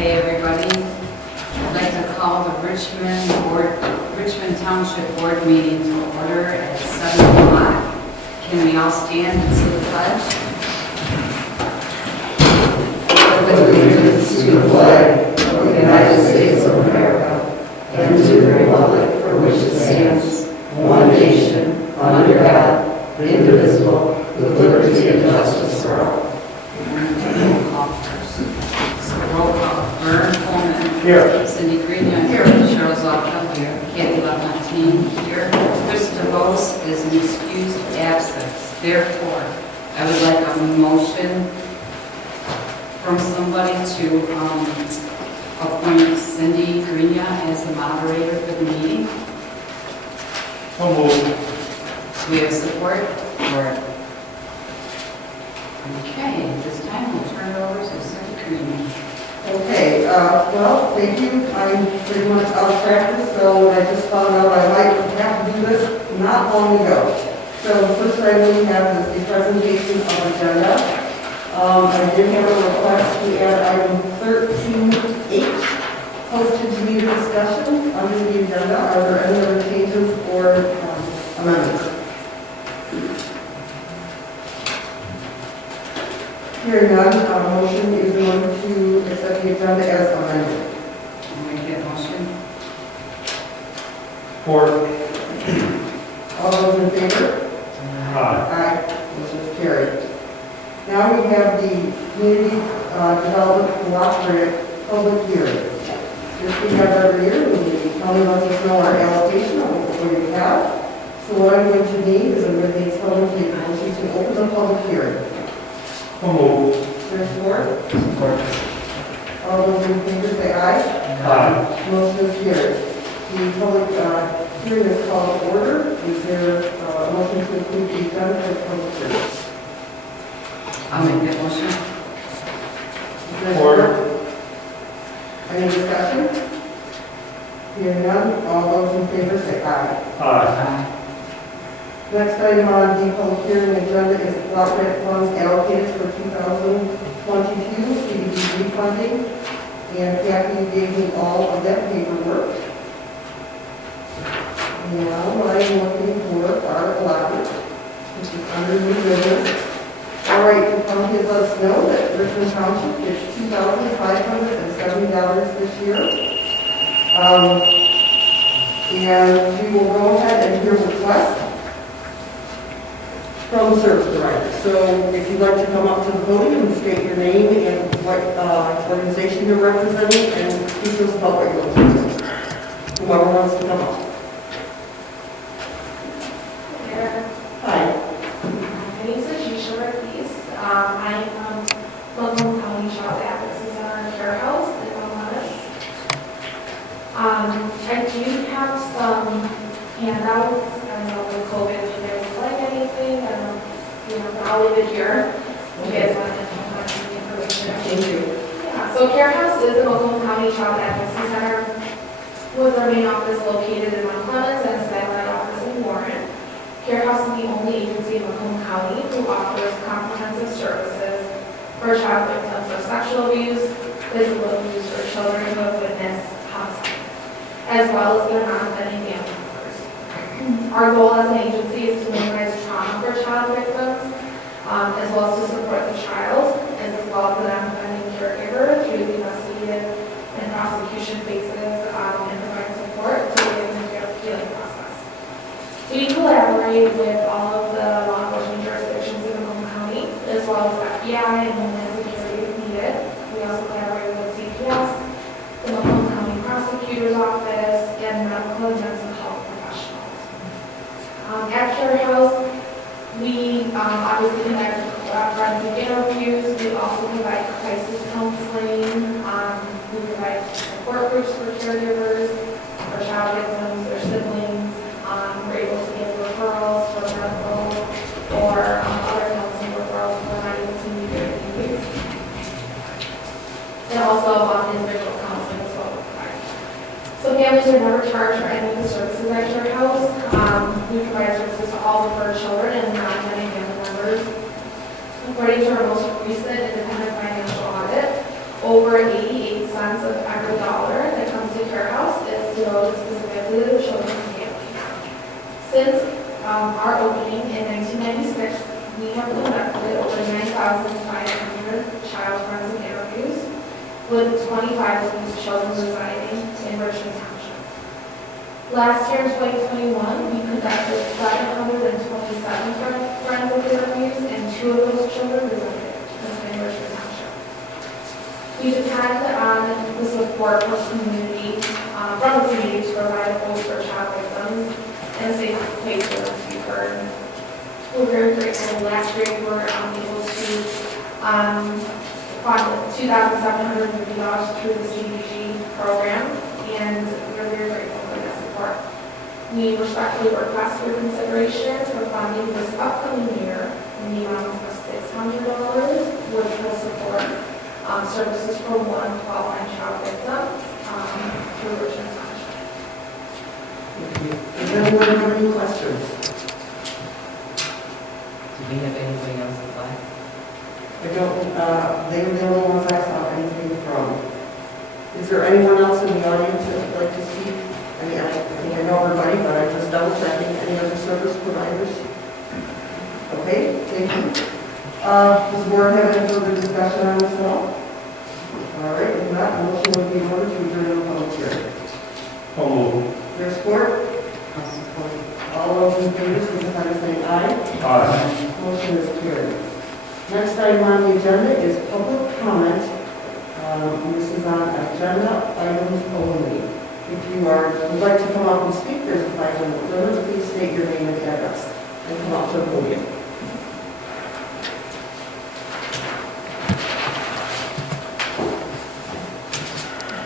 Hey everybody, I'd like to call the Richmond Township Board meeting to order at 7 o'clock. Can we all stand and say the pledge? I pledge allegiance to the flag of the United States of America and to the republic for which it stands, one nation, under God, indivisible, with liberty and justice for all. Roll call. Vern Coleman. Here. Cindy Green. Here. Cheryl Zalka. Here. Kathy LaFontaine. Here. Krista Bose is an excused absence. Therefore, I would like a motion from somebody to appoint Cindy Green as the moderator for the meeting. So moved. Do we have support? Okay, at this time we'll turn it over to Cindy Green. Okay, well, thank you. I'm pretty much out of practice, so I just found out I might have to do this not long ago. So the first item we have is the presentation of agenda. I did have a request to add item 13H, posted meeting discussion under the agenda. Are there any other changes or amendments? Hearing none, a motion is in order to accept the agenda as amended. Can we get a motion? Support. All those in favor? Aye. Aye. Motion is carried. Now we have the Community Development Cooperative Public Hearing. This we have every year, and the county lets us know our allocation of what we have. So what I'm going to need is a midday public hearing. Motion to open the public hearing. So moved. Is there support? Support. All those in favor say aye. Aye. Motion is carried. The public hearing is called to order. Is there a motion to approve the agenda for the public hearing? I'll make that motion. Is there Support. Any discussion? Hearing none, all those in favor say aye. Aye. Next item on the public hearing agenda is block grant funds allocated for 2022 CDBG funding. And Kathy gave me all of that paperwork. Now, what I'm looking for are allotments, which is under new business. All right, the county has let us know that Richmond Township gets $2,570 this year. And we will go ahead and hear a request from the service director. So if you'd like to come up to the podium and state your name and what organization you're representing and speak us about what you're looking for. Whoever wants to come up. Hi. My name is Ajisha Ortiz. I'm from Local County Child Advocacy Center Care House in Omaha. I do have some handouts. I know with COVID, if you guys like anything, I'll leave it here. You guys want to know the information. Thank you. Yeah, so Care House is a Local County Child Advocacy Center with our main office located in Mount Clemens and a satellite office in Warren. Care House is the only agency in Macomb County who offers comprehensive services for child victims of sexual abuse, physical abuse, or children who have witnessed homicide, as well as their non-offending family members. Our goal as an agency is to minimize trauma for child victims, as well as to support the child, as well as the non-offending caregiver through the investigative and prosecution phases, and provide support to the healing process. We collaborate with all of the law enforcement jurisdictions in Macomb County, as well as FBI and Homeland Security if needed. We also collaborate with CPS, the Macomb County Prosecutor's Office, and medical and mental health professionals. At Care House, we obviously conduct forensic interviews. We also provide crisis counseling. We provide support groups for caregivers, for child victims, their siblings. We're able to give referrals for medical or other counseling referrals if we're not able to meet their needs. And also individual counseling as well. So families are never charged for any of the services at Care House. We provide services to all referred children and non-offending family members. According to our most recent independent financial audit, over 88 cents have conducted over 9,500 child forensic interviews with 25 of these children residing in Richmond Township. Last year, in 2021, we conducted 727 forensic interviews, and 2 of those children resided in Richmond Township. We depend on the support from the community to provide a voice for child victims and a safe place for them to be heard. We're very grateful. Last year, we were able to fund $2,750 through the CDG program, and we're very grateful for that support. We respectfully request your consideration for funding this upcoming year in the amount of $600, which will support services for one qualifying child victim through Richmond Township. Thank you. Does anyone have any questions? Do we have anybody else apply? I don't, they were the only ones I saw anything from. Is there anyone else in the audience that would like to speak? I mean, I think I know everybody, but I'm just double checking. Any other service providers? Okay, thank you. Does the board have any further discussion on this at all? All right, if not, a motion would be in order to adjourn the public hearing. So moved. Is there support? All those in favor, signify by saying aye. Aye. Motion is carried. Next item on the agenda is public comment. This is on agenda items only. If you would like to come up and speak, there's a 5-minute limit. Please state your name and address and come up to the podium.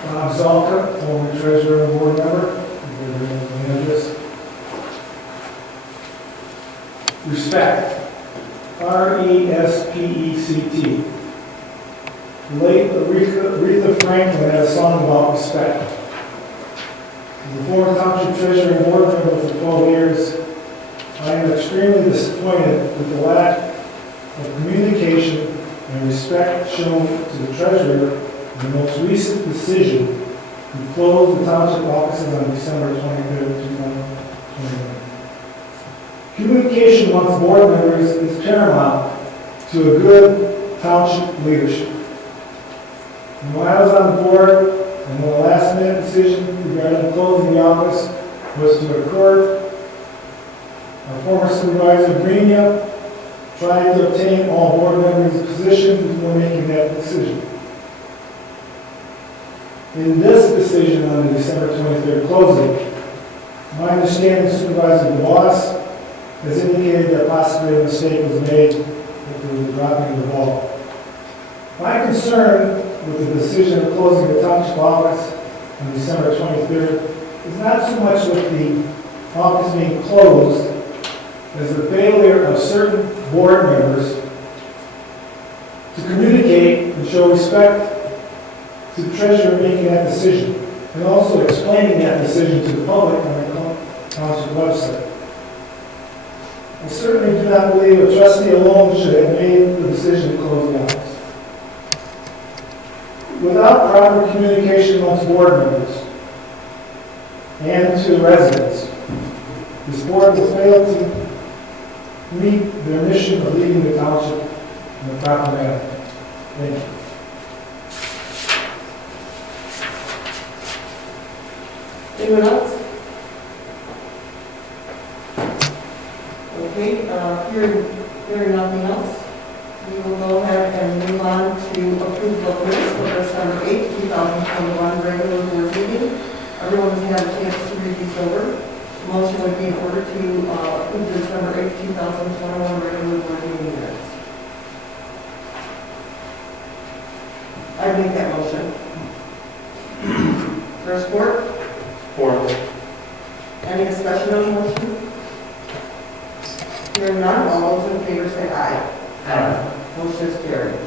Bob Zalka, former treasurer and board member. Respect. R-E-S-P-E-C-T. Late Aretha Franklin had a song about respect. As a former township treasurer and board member for 12 years, I am extremely disappointed with the lack of communication and respect shown to the treasurer in the most recent decision to close the township offices on December 23rd, 2021. Communication amongst board members is paramount to a good township leadership. And when I was on the board, and when the last minute decision regarding closing the office was to occur, our former supervisor Greenup tried to obtain all board members' positions before making that decision. In this decision on the December 23rd closing, my understanding Supervisor DeVos has indicated that possibly a mistake was made with the dropping of the ball. My concern with the decision of closing the township office on December 23rd is not so much with the office being closed as the failure of certain board members to communicate and show respect to the treasurer making that decision, and also explaining that decision to the public on the township website. I certainly do not believe a trustee alone should have made the decision to close the office. Without proper communication amongst board members and to residents, this board will fail to meet their mission of leading the township in a proper manner. Thank you. Anyone else? Okay, hearing nothing else, we will go ahead and move on to approval of minutes for December 8th, 2021 regular board meeting. Everyone has had a chance to read these over. The motion would be in order to approve the December 8th, 2021 regular board meeting minutes. I make that motion. Is there support? Support. Any discussion on the motion? Hearing none, all those in favor say aye. Aye. Motion is carried.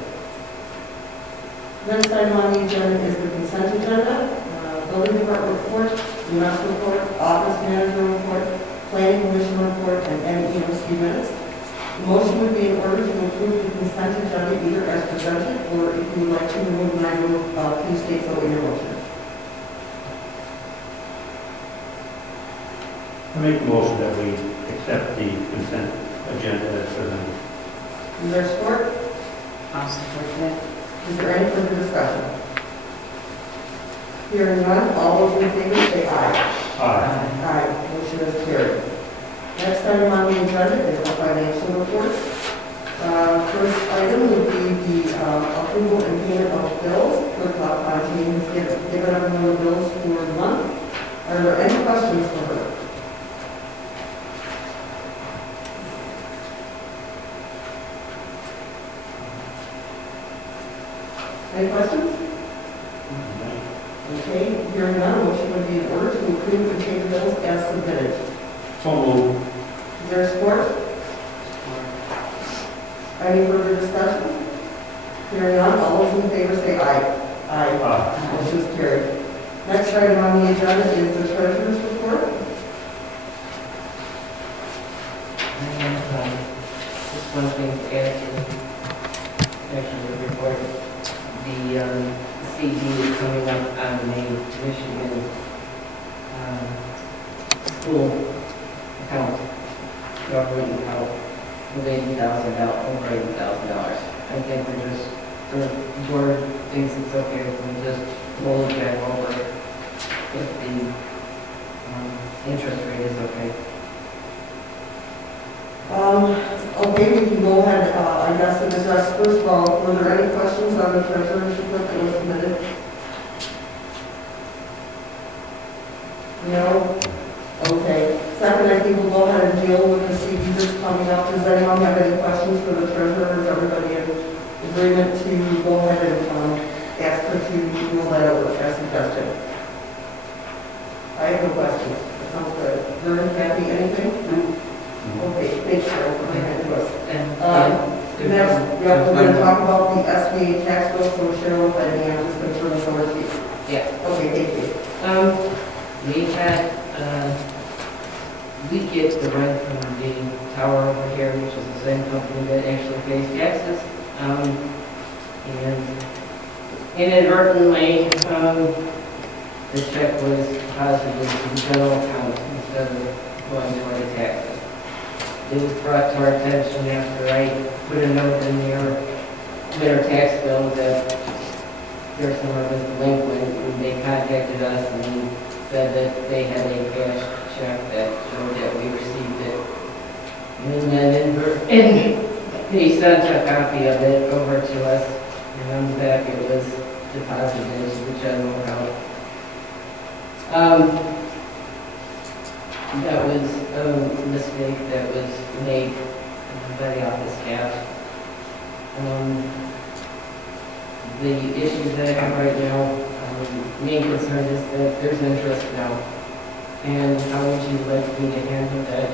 Next item on the agenda is the consent agenda. Building department report, EMS report, office manager report, planning commission report, and NEMC minutes. The motion would be in order to approve the consent agenda either as presented, or if you would like to remove an item, please state so in your motion. I make the motion that we accept the consent agenda as presented. Is there support? I'll support that. Is there any further discussion? Hearing none, all those in favor say aye. Aye. Aye, motion is carried. Next item on the agenda is the financial report. First item would be the approval and payment of bills. Clerk LaFontaine has given everyone the bills for the month. Are there any questions for her? Any questions? Okay, hearing none, motion would be in order to approve and pay the bills as submitted. So moved. Is there support? Any further discussion? Hearing none, all those in favor say aye. Aye. Aye. Motion is carried. Next item on the agenda is the treasurer's report. I have just one thing to add to the report. The CD is coming up on the Michigan school account, government account, with $80,000, over $80,000. I think we're just, the board thinks it's okay if we just roll it back over if the interest rate is okay. Okay, we can go ahead, I guess, and address, first of all, were there any questions on the treasurer's report that was submitted? No? Okay. Second, I think we'll go ahead and deal with the CD that's coming up. Does anyone have any questions for the treasurer? Is everybody in agreement to go ahead and ask her to rule that over as suggested? I have no questions. That sounds good. Vern, Kathy, anything? Okay, thanks, Cheryl, for bringing it to us. Next, we're going to talk about the SBA tax bill, so Cheryl, if I may, I'm just going to turn this over to you. Yeah. Okay, thank you. We had, we get the rent from the tower over here, which is the same company that actually pays taxes. And inadvertently, the check was deposited to the general account instead of going toward the taxes. It was brought to our attention after I put a note in their tax bill that there's someone was delinquent, and they contacted us and said that they had a cash check that showed that we received it. And then they sent a copy of it over to us, and on the back it was deposited into the general account. That was a mistake that was made by the office staff. The issues that I have right now, main concern is that there's interest now. And how would you like me to handle that?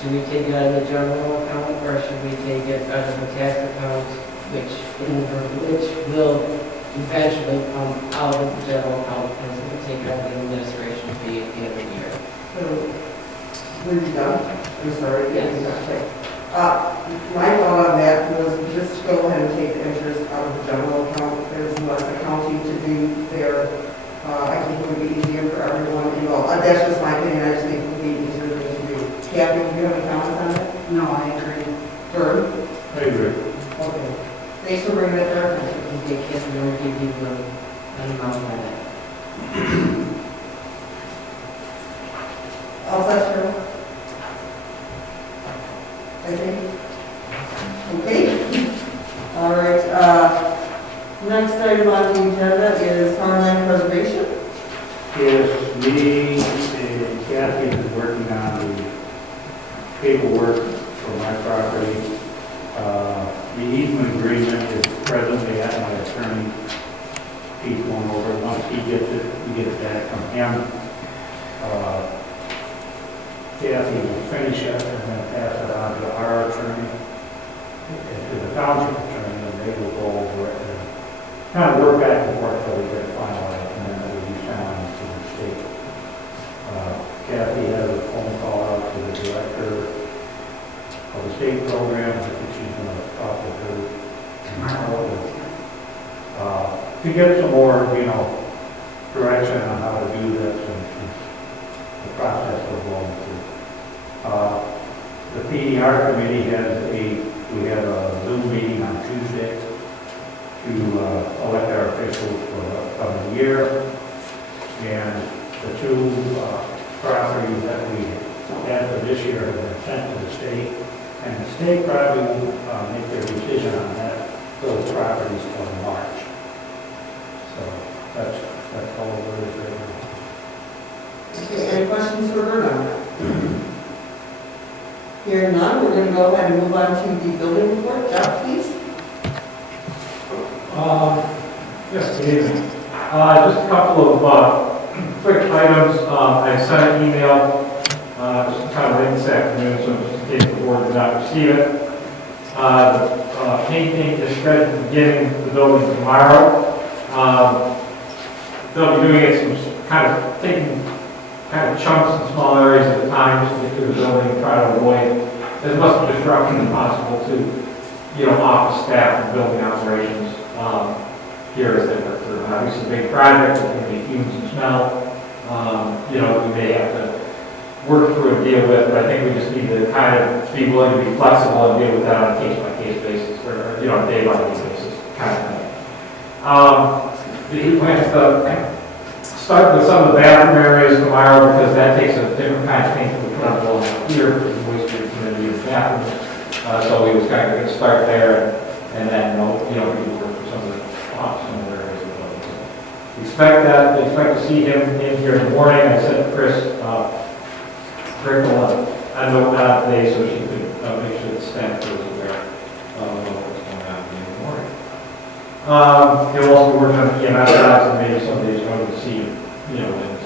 Should we take it out of the general account, or should we take it out of the tax account, which will eventually come out of the general account, and we'll take out the administration fee at the end of the year? So, were you done? I'm sorry. Yes. Okay. My thought on that was just go ahead and take the interest out of the general account. There's less accounting to do there. I think it would be easier for everyone involved. That's just my opinion. I just think it would be an easier thing to do. Kathy, do you have any comments on that? No, I agree. Vern? I agree. Okay. Thanks for bringing that to our attention. They can't really give you an amount on it. All set, Cheryl? I think. Okay. All right. Next item on the agenda is farmland preservation. Yes, me and Kathy is working on the paperwork for my property. The easement agreement is presently at my attorney. He's going over it. Once he gets it, we get it back from him. Kathy will finish it and then pass it on to our attorney, and to the township attorney, and they will go over it and kind of work back and forth till we get it finalized, and then it will be sent on to the state. Kathy has a phone call out to the director of the state program. I think she's going to talk with her tomorrow to get some more, direction on how to do this and the process we're going through. The PDR committee we have a properties till March. So that's all there is right now. Okay, any questions for her on that? Hearing none, we're going to go ahead and move on to the building report. Jeff, please. Yes, good evening. Just a couple of quick items. I sent an email just kind of late this afternoon, so just in case the board did not receive it. Painting is scheduled to begin the building tomorrow. They'll be doing it some taking chunks in small areas at a time just to get through the building and try to avoid as much disruption as possible to, office staff and building operations here as they work through. Obviously, it's a big project, there's going to be fumes and smell. We may have to work through and deal with, but I think we just need to kind of be willing to be flexible and deal with that on a case-by-case basis or, day-by-day basis kind of thing. The plans to start with some of the bathroom areas tomorrow because that takes a different kind of paint than we put on here for the moisture community of bathrooms. So we was kind of going to start there and then, we can work for some of the areas of the building. Expect to see him in here in the morning. I said to Chris, Rick will I know not today, so she could make sure the staff was aware of what's going on in the morning. He'll also be working on the EMS sides and maybe some days going to see him, in this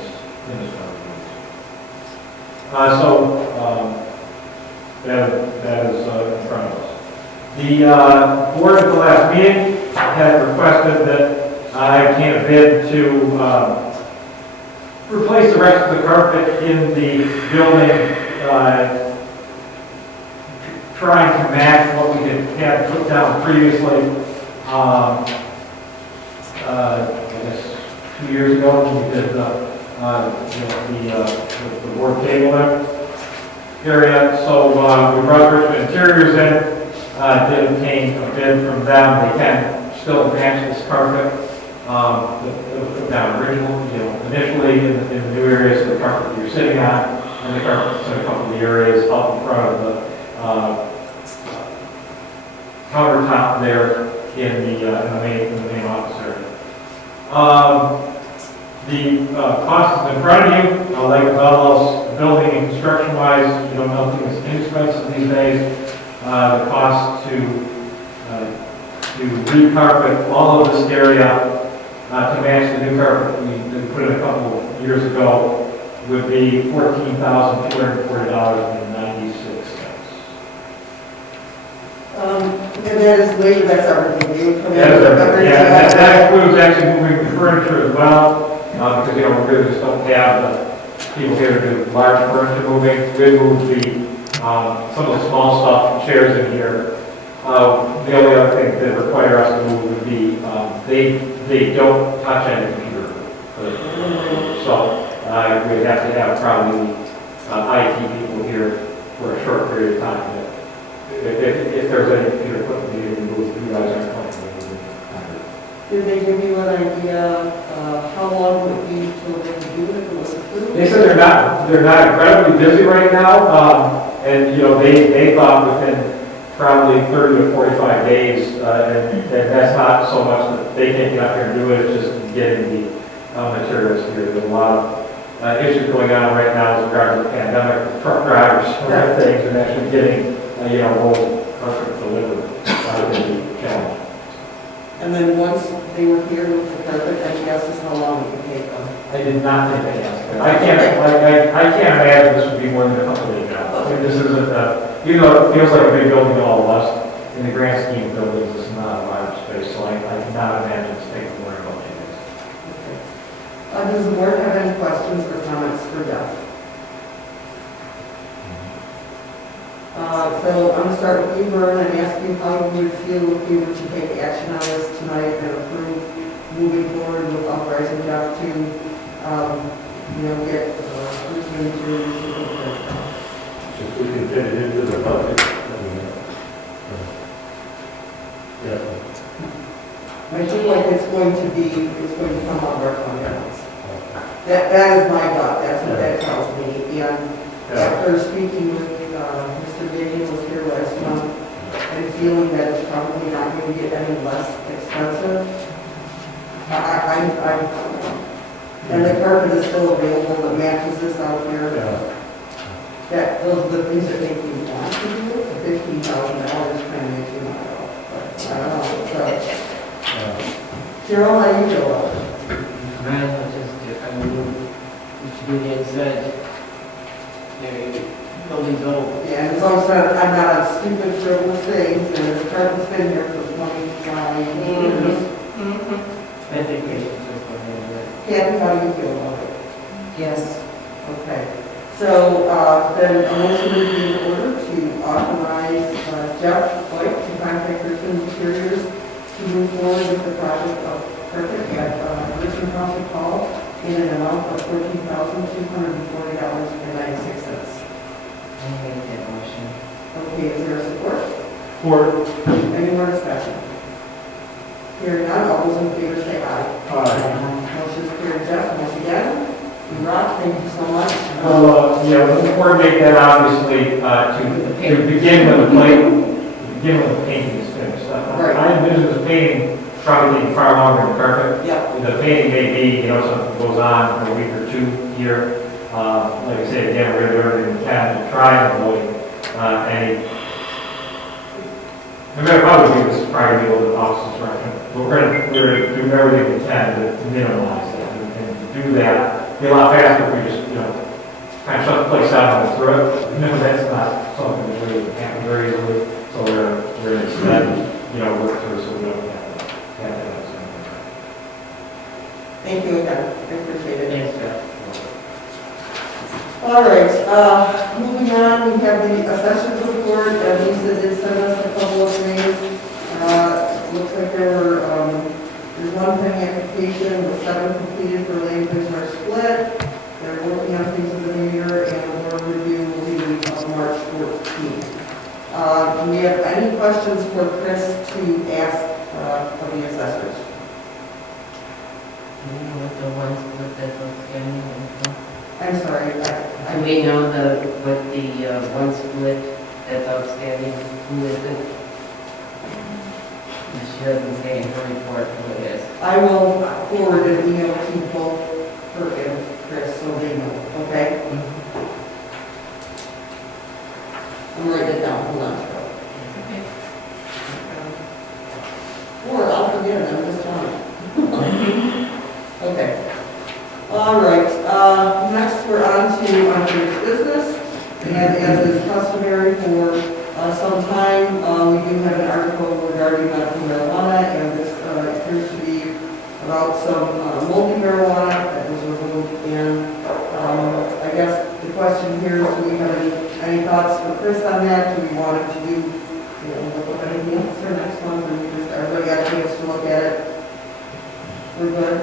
that is in front of us. The board at the last meeting had requested that I obtain a bid to replace the rest of the carpet in the building, trying to match what we had put down previously. I guess 2 years ago when we did the board table area. So we brought Richmond Interiors in, did obtain a bid from them. They can still match this carpet. It was put down originally, initially in the new areas of the carpet that you're sitting on, and the carpet's in a couple of the areas up in front of the countertop there in the main office area. The cost is in front of you. Like with all else, building and construction-wise, nothing is inexpensive these days. The cost to recarpet all of this area to match the new carpet we put in a couple of years ago would be $14,240.96. And that is labor, that's everything. You come in with everything. Yeah, that includes actually moving the furniture as well, because we really just don't have the people here to do large furniture moving. We move some of the small stuff, chairs in here. The only other thing that require us to move would be they don't touch any computer. So we'd have to have probably IT people here for a short period of time. If there's any computer equipment needed to move, you guys aren't comfortable with it. Did they give you an idea how long would it be till they could do it if it was approved? They said they're not incredibly busy right now, and they thought within probably 30 to 45 days, and that's not so much that they can't get up here and do it, it's just getting the materials here. There's a lot of issues going on right now with regards to the pandemic, with truck drivers, and things, and actually getting whole carpet delivered can be challenging. And then once they were here with the carpet, I asked us how long it would take them. I did not think they asked that. I can't imagine this would be more than a couple of days now. I mean, this isn't, even though it feels like a big building to all of us, in the grand scheme of buildings, this is not a large space, so I cannot imagine it's taking more than about 2 days. Okay. Does the board have any questions or comments for Jeff? So I'm going to start with you, Vern, and ask you how you would feel if you were to take action on this tonight and approve moving forward with authorizing Jeff to, get Richmond to. If we can fit it into the budget, yeah. I feel like it's going to come out of our fund balance. That is my thought, that's what that tells me. And after speaking with Mr. Gagan was here last month, and feeling that it's probably not going to get any less And the carpet is still available that matches this out here. Yeah. That, those are the things that make me want to do it. $15,000 kind of makes me want to go. But I don't know, so. Cheryl, how you feel about it? Mine was just, I mean, what you do inside, building's old. Yeah, and as long as I'm not on stupid frivolous things, and this carpet's been here for 25 years. I think we should just go ahead and do it. Kathy, how do you feel about it? Yes. Okay. So, then a motion would be in order to authorize Jeff White to contact Richmond Interiors to move forward with the project of carpet at Richmond Township Hall in an amount of $14,240.96. I make that motion. Okay, is there support? For, Any more discussion? Hearing none, all those in favor say aye. Motion is carried. Jeff, once again, Rob, thank you so much. well, yeah, we'll coordinate that obviously, to begin with the painting is finished. Right. I envision the painting probably taking far longer than carpet. Yeah. The painting may be, something goes on for a week or two here. Like I said, again, we're going to do everything we can to try and avoid any. No matter how we do this, probably be a little bit opposite direction. But we're going to do everything we can to minimize that. And to do that, be a lot faster if we just, kind of shut the place down and go through it. That's not something that really happens very easily. So we're going to instead, work through so we don't have that. Thank you again. I appreciate it. Thanks, Jeff. All right, moving on, we have the assessor's report. Lisa did send us a couple of things. Looks like there's one pending application with 7 completed for language are split. They're working on things in the new year, and the board review will be on March 14th. Do we have any questions for Chris to ask of the assessors? Do you know what the ones with that outstanding income? I'm sorry, Do we know what the one split that's outstanding, who is it? She doesn't say in her report who it is. I will forward an email to both her and Chris so they know, okay? I'm writing it down, hold on. Or I'll forget it, I'm just telling you. Okay. All right, next we're on to unfinished business. And as is customary for some time, we do have an article regarding medical marijuana, and this appears to be about some multi-marijuana that was removed. And I guess the question here is, do we have any thoughts for Chris on that? Do we want him to do, look at anything else for next month? Or we just, everybody got a chance to look at it? We're good?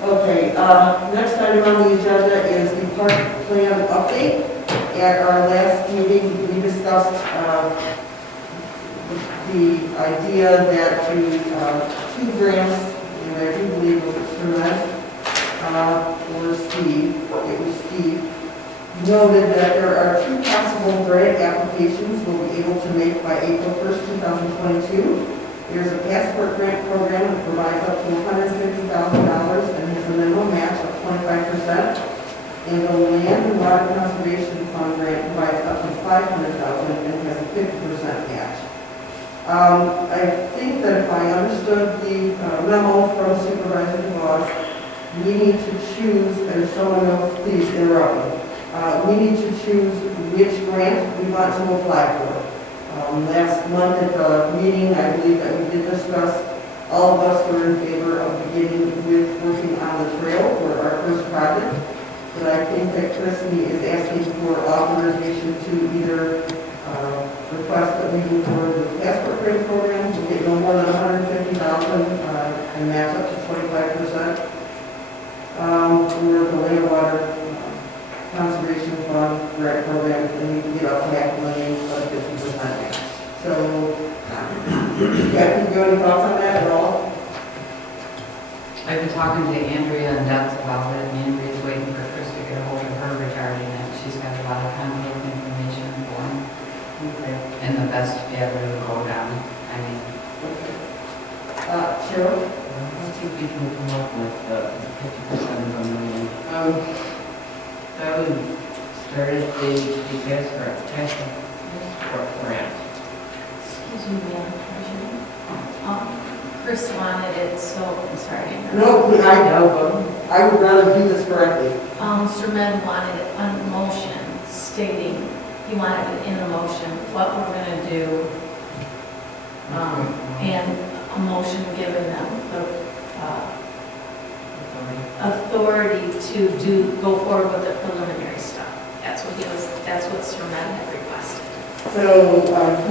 Okay, next item on the agenda is the park plan update. At our last meeting, we discussed the idea that the 2 grants, and I do believe it was Herman or Steve, it was Steve, noted that there are 2 possible grant applications we'll be able to make by April 1st, 2022. There's a passport grant program that provides up to $150,000 and has a minimum match of 25%. And the Land and Water Conservation Fund grant provides up to $500,000 and has a 50% match. I think that if I understood the memo from Supervisor DeVos, we need to choose, and someone else please interrupt me, we need to choose which grant we want to apply for. Last month at the meeting, I believe that we did discuss, all of us were in favor of beginning with working on the trail for our first project. But I think that Christie is asking for authorization to either request that we move forward with the passport grant program, we'll get no more than $150,000 and match up to 25%. Or the Land Water Conservation Fund grant program, and we can get up to $500,000 but 50% match. So, Kathy, do you have any thoughts on that at all? I've been talking to Andrea in depth about it, and Andrea's waiting for Chris to get a hold of her regarding it. She's got a lot of contact information for him, and the best avenue to go down. I mean, Cheryl? think we'll come up with 50% of a million? I would start at the tax grant. Excuse me, Madam President. Chris wanted it, so, I'm sorry. No, I would rather do this correctly. Sir Med wanted a motion stating, he wanted it in a motion, what we're gonna do, and a motion giving them the authority to go forward with the preliminary stuff. That's what Sir Med had requested. So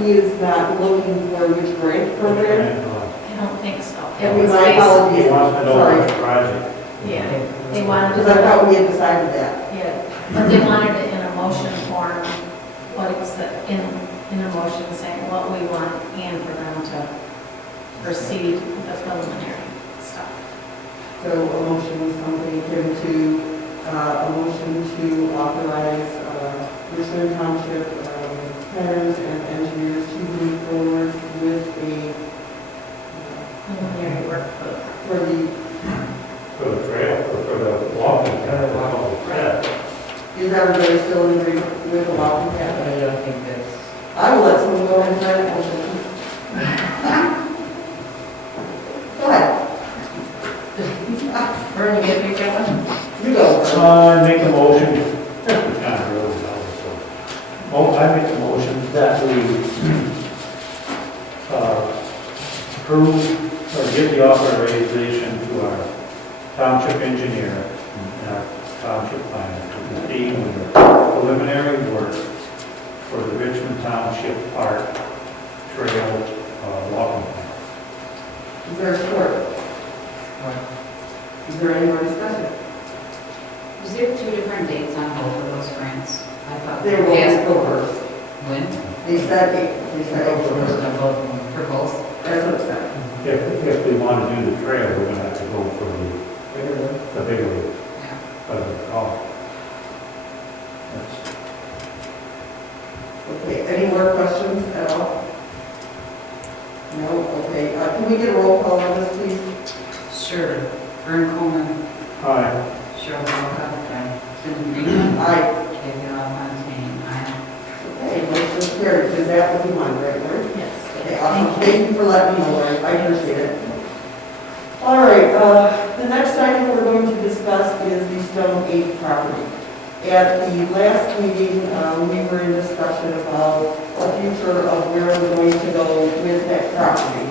he is not looking for which grant program? I don't think so. It Yeah, was my based, apologies. He wants to know Sorry. which project. yeah, they wanted Because I to, thought we had decided that. yeah, but they wanted it in a motion form, what it's in a motion saying what we want and for them to proceed with the preliminary stuff. So a motion was something akin to, a motion to authorize Richmond Township planners and engineers to move forward with a, Preliminary work for for the, For the trail, for the walking path. is everybody still in agreement with the walking I path? don't think that's, I will let someone go ahead and try that motion. Go ahead. Vern, you get a picture of it? You go. Make a motion. Oh, I make a motion that we approve or give the authorization to our township engineer and our township planner to proceed with the preliminary work for the Richmond Township Park Trail walking path. Is there support? Is there any more discussion? Was there 2 different dates on both of those grants? I thought They will asked go first. when? They said April. They said April. For both? That's what it said. If we want to do the trail, we're going to have to go for the bigger one. Yeah. Okay, any more questions at all? No? Okay, can we get a roll call on this, please? Sure. Vern Coleman, Aye. Cheryl Walker, Cindy Green, Aye. Katie LaFontaine, aye. Okay, motion carried. Is that what you want, right, Lori? Yes. Okay, awesome. Thank you for letting me know, Lori. I appreciate it. All right, the next item we're going to discuss is the Stone 8 property. At the last meeting, we were in discussion about the future of where we're going to go with that property.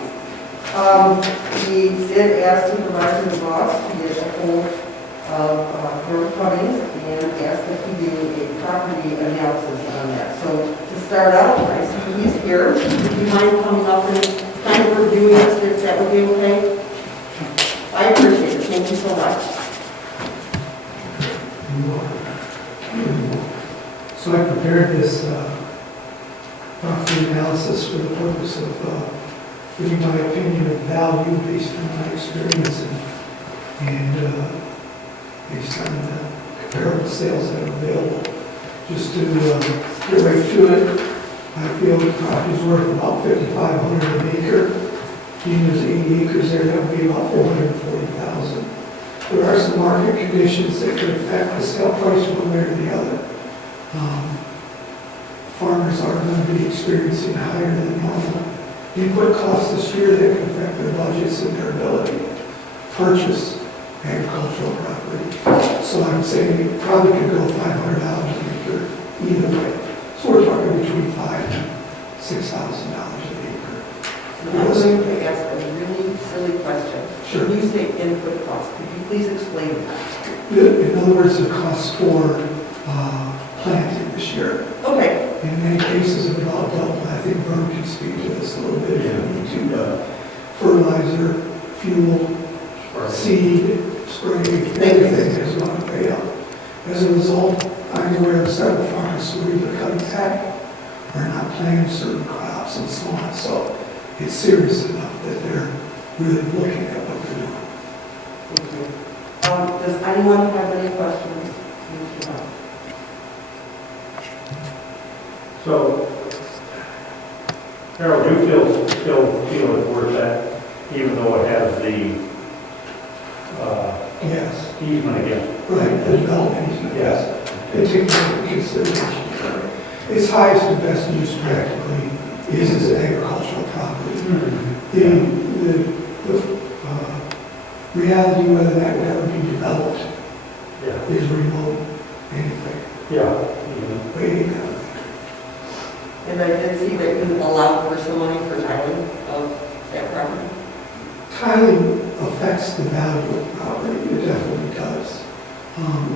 We did ask Supervisor DeVos to get a hold of Herb Cummings and ask that he do a property analysis on that. So to start out, I see he's here. Would you mind coming up and kind of reviewing this, if that would be okay? I appreciate it. Thank you so much. So I prepared this property analysis for the purpose of giving my opinion of value based on my experience and based on the comparable sales that are available. Just to get right to it, I feel the property is worth about $5,500 an acre. Being there's 80 acres there, that would be about $440,000. There are some market conditions that could affect the sale price one way or the other. Farmers are going to be experiencing higher than normal input costs this year that can affect their budgets and their ability to purchase agricultural property. So I'm saying we probably could go $500 an acre either way. So we're talking between $5,000 and $6,000 an acre. I'm going to ask a really silly question. Sure. When you say input cost, could you please explain that? In other words, the cost for planting this year. Okay. In many cases, about double. I think Vern can speak to this a little bit if we need to. Fertilizer, fuel, seed, spray, everything has gone way up. As a result, I'm aware of several farmers who are either cutting back or not planting certain crops and so on. So it's serious enough that they're really looking at what they're doing. Thank you. Does anyone have any questions? So, Harold, you still feel it's worth that, even though it has the Yes, easement again. right, the development easement, yes. They take that into consideration. Its highest and best use practically is as agricultural property. The reality whether that would ever be developed Yeah. is remote anyway. Yeah. Waiting out. And I did see that you allowed for some money for tiling of that property. Tiling affects the value of the property, it definitely does.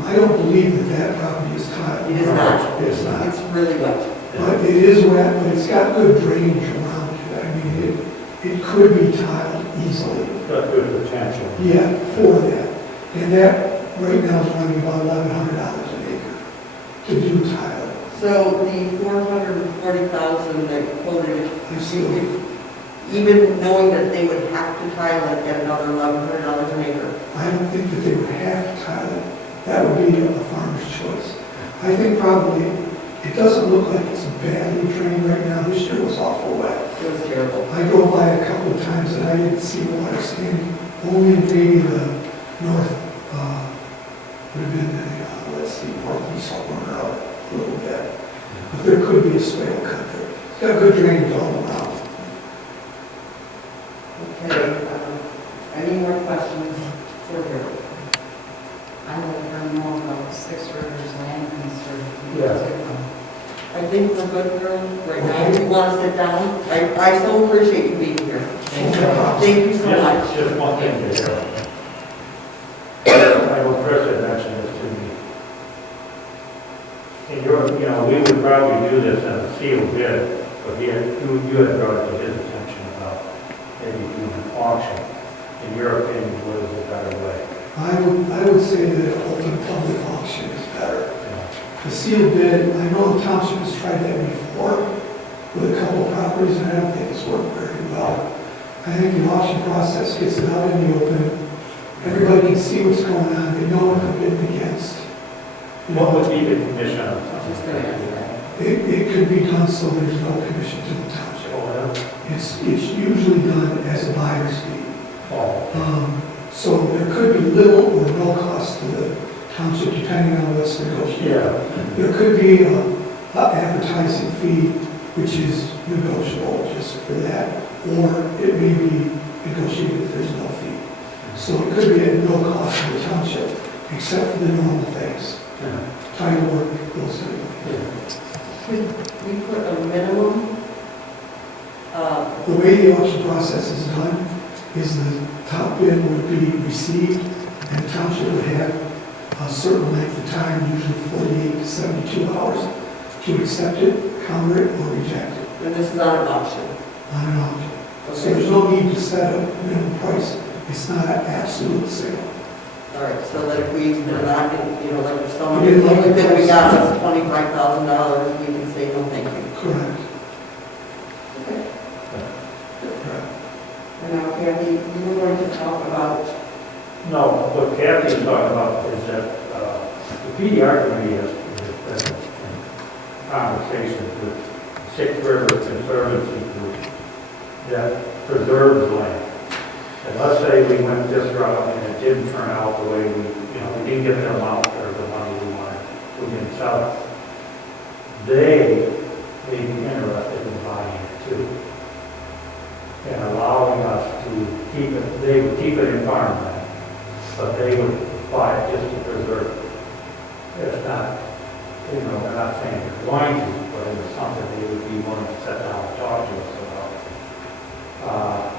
I don't believe that that property is tiled. It is not. It's not. It's really wet. But it is wet, but it's got good drainage around it. I mean, it could be tiled easily. Got good potential. Yeah, for that. And that right now is running about $1,100 an acre to do tiling. So the 440,000 that you quoted, I still, even knowing that they would have to tile it at another $1,100 an acre. I don't think that they would have to tile it. That would be a farmer's choice. I think probably, it doesn't look like it's badly drained right now. This year was awful wet. It was terrible. I drove by a couple of times and I didn't see water standing, only maybe the north, would have been the, let's see, northeast corner of it a little bit. But there could be a swale cut there. It's got good drainage all around. Okay, any more questions for Harold? I will learn more about Six Rivers Land Conservancy. Yeah. I think we're good, Harold, right now. If you want to sit down, I so appreciate you being here. Thank you so much. Just one thing to hear. I know Chris had mentioned this to me. And we would probably do this as a sealed bid, but you had brought it to his attention about maybe doing an auction. In your opinion, what is a better way? I would say that an open public auction is better. The sealed bid, I know the township has tried that before with a couple of properties, and I don't think it's worked very well. I think the auction process gets it out in the open. Everybody can see what's going on. They know what they're bidding against. What would be the commission on Just gonna something? answer that. It could be done so there's no commission to the township. It's usually done as a buyer's fee. So there could be little or no cost to the township depending on what's negotiated. Yeah. There could be an advertising fee which is negotiable just for that, or it may be negotiated if there's no fee. So it could be at no cost to the township except for the normal things. Title work, those things. Could we put a minimum? The way the auction process is done is the top bid would be received and the township would have a certain length of time, usually 48 to 72 hours, to accept it, counter it, or reject it And this is not an auction. on an auction. So there's no need to set a minimum price. It's not an absolute sale. All right, so that if we, we're not, like if someone, We didn't like the that we price. got us $25,000, we can say no thank you. Correct. Okay. Correct. And now Kathy, you were going to talk about, No, what Kathy is talking about is that the PDR committee has been in conversations with Six Rivers Conservancy Group that preserves land. And let's say we went this route and it didn't turn out the way we didn't get the amount or the money we wanted, we didn't sell it. They may be interested in buying it too. And allowing us to keep it, they would keep it in farmland, but they would buy it just to preserve it. It's not, they're not saying they're going to, but it's something they would be willing to sit down and talk to us about.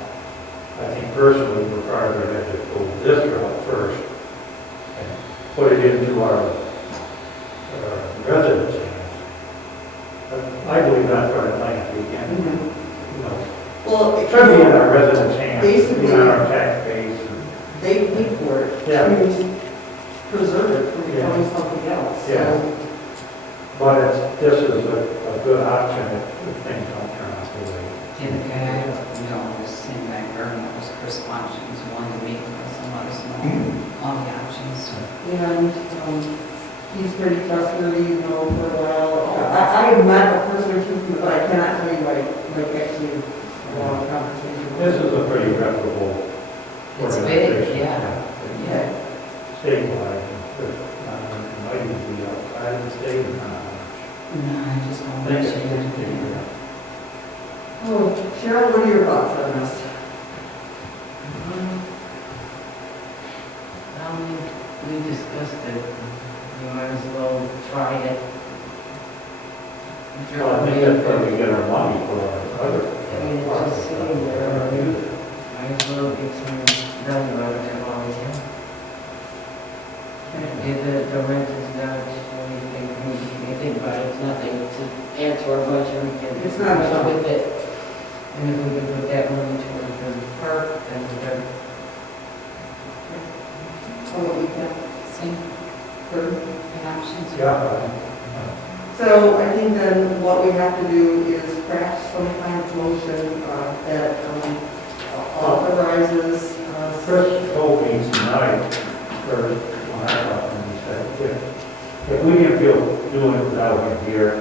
I think personally, we're farther ahead to go this route first and put it into our residents' hands. I believe that's right land we can, well, it should be in our residents' hands, Basically- be on our tax base. they paid for it. Yeah. I mean, preserve it from becoming something else. So, Yeah. But this is a good option if things don't turn out the way. And the guy, was sitting back there, and that was Chris Washington's one to meet with us and let us know all the options. And he's pretty trustworthy, for a while. I have met a person or two, but I cannot tell you, actually, a long conversation. This is a pretty reputable It's organization. big, yeah. Okay. statewide, but it might even be outside of the state or not. No, I just want I to think mention it's just that. Oh, Cheryl, what are your thoughts on this? We discussed it, you might as well try it. Well, I think that's where we get our money for our other. I mean, it's just sitting there already. Might as well get some value out of it while we can. If the rent is not anything, you think about it, it's nothing to add to our budget, we can. It's not a lot. With it. And if we can put that money towards the park, then we're good. Oh, you can. Same, Good. an options. Yeah. So I think then what we have to do is craft some kind of motion that authorizes. Chris told me tonight, or when I talked to him, he said, if we didn't feel doing it without him here,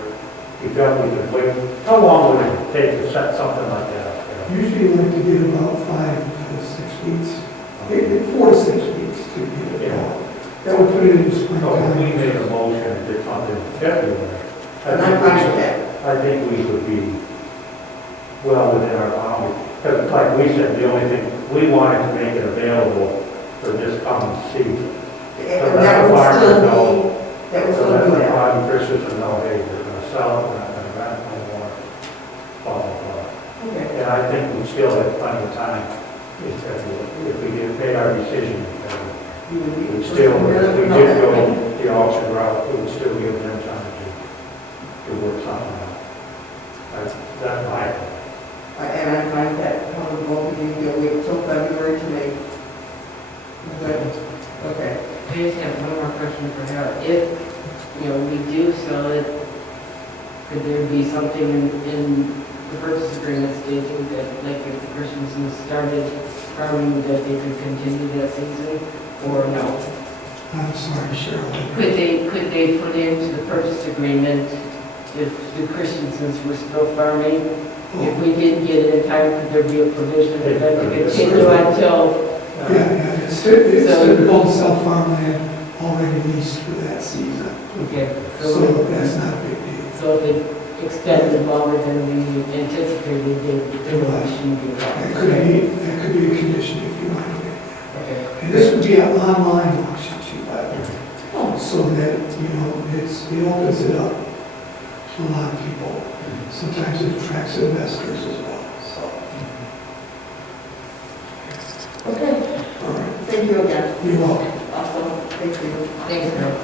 we felt we could wait. How long would it take to set something like that up there? Usually you like to get about 5 to 6 weeks, maybe 4 to 6 weeks to get it out. That would put it in the So if springtime. we made a motion and did something in February, And I'm fine with that. I think we would be well within our boundaries. Because like we said, the only thing, we wanted to make it available for this coming season. And that would still be, that would So still that's be why that. I'm Christians and know, hey, we're going to sell it, we're not going to rent no more, blah, blah, blah. Okay. And I think we still have plenty of time in February. If we did made our decision in February, You would be. we would still, if we did go the auction route, we would still give them time to work something out. That's my opinion. And I find that how would both of you feel, wait till February to make. Good. Okay. I just have one more question for Harold. If, we do sell it, could there be something in the purchase agreement stating that, like, if the Christensen started farming, that they could continue that season, or no? I'm sorry, Cheryl. Could they put into the purchase agreement if the Christensens were still farming? If we didn't get it in time, could there be a provision for them to continue until? Yeah, it's typical self-farmland already leased for that season. Okay. So that's not a big deal. So if it extended longer than we anticipated, they shouldn't be a That problem. could be a condition if you want to get Okay. that. And this would be an online auction too, so that, it opens it up to a lot of people. Sometimes it attracts investors as well, so. Okay, All right, thank you again. you're welcome. Awesome, thank you. Thanks, Harold.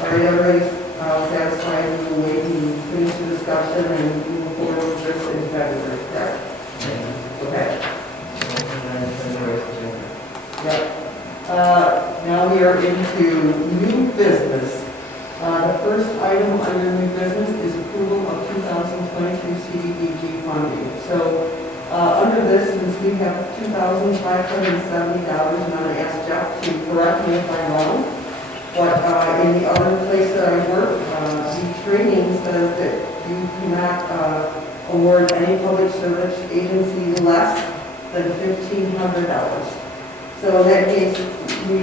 All right, everybody's satisfied, we will wait and finish the discussion and move forward with this in February, correct? Okay. Yep. Now we are into new business. The first item under new business is approval of 2022 CDBG funding. So under this, since we have $2,570, and I'm going to ask Jeff to correct me if I'm wrong, but in the other place that I work, the training says that you cannot award any public service agency less than $1,500. So in that case, we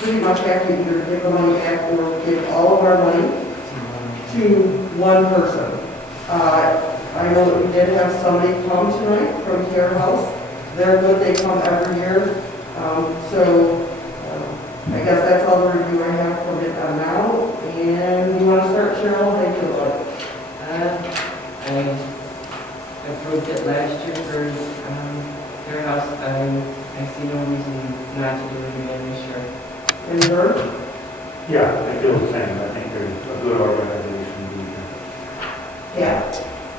pretty much have to either give the money back or give all of our money to one person. I know that we did have somebody come tonight from Care House. They're good, they come every year. I guess that's all the review I have from it now. And you want to start, Cheryl? How do you feel about it? I approved it last year for their house. I see no reason not to do it again this year. And her? Yeah, I feel the same. I think they're a good organization. Yeah.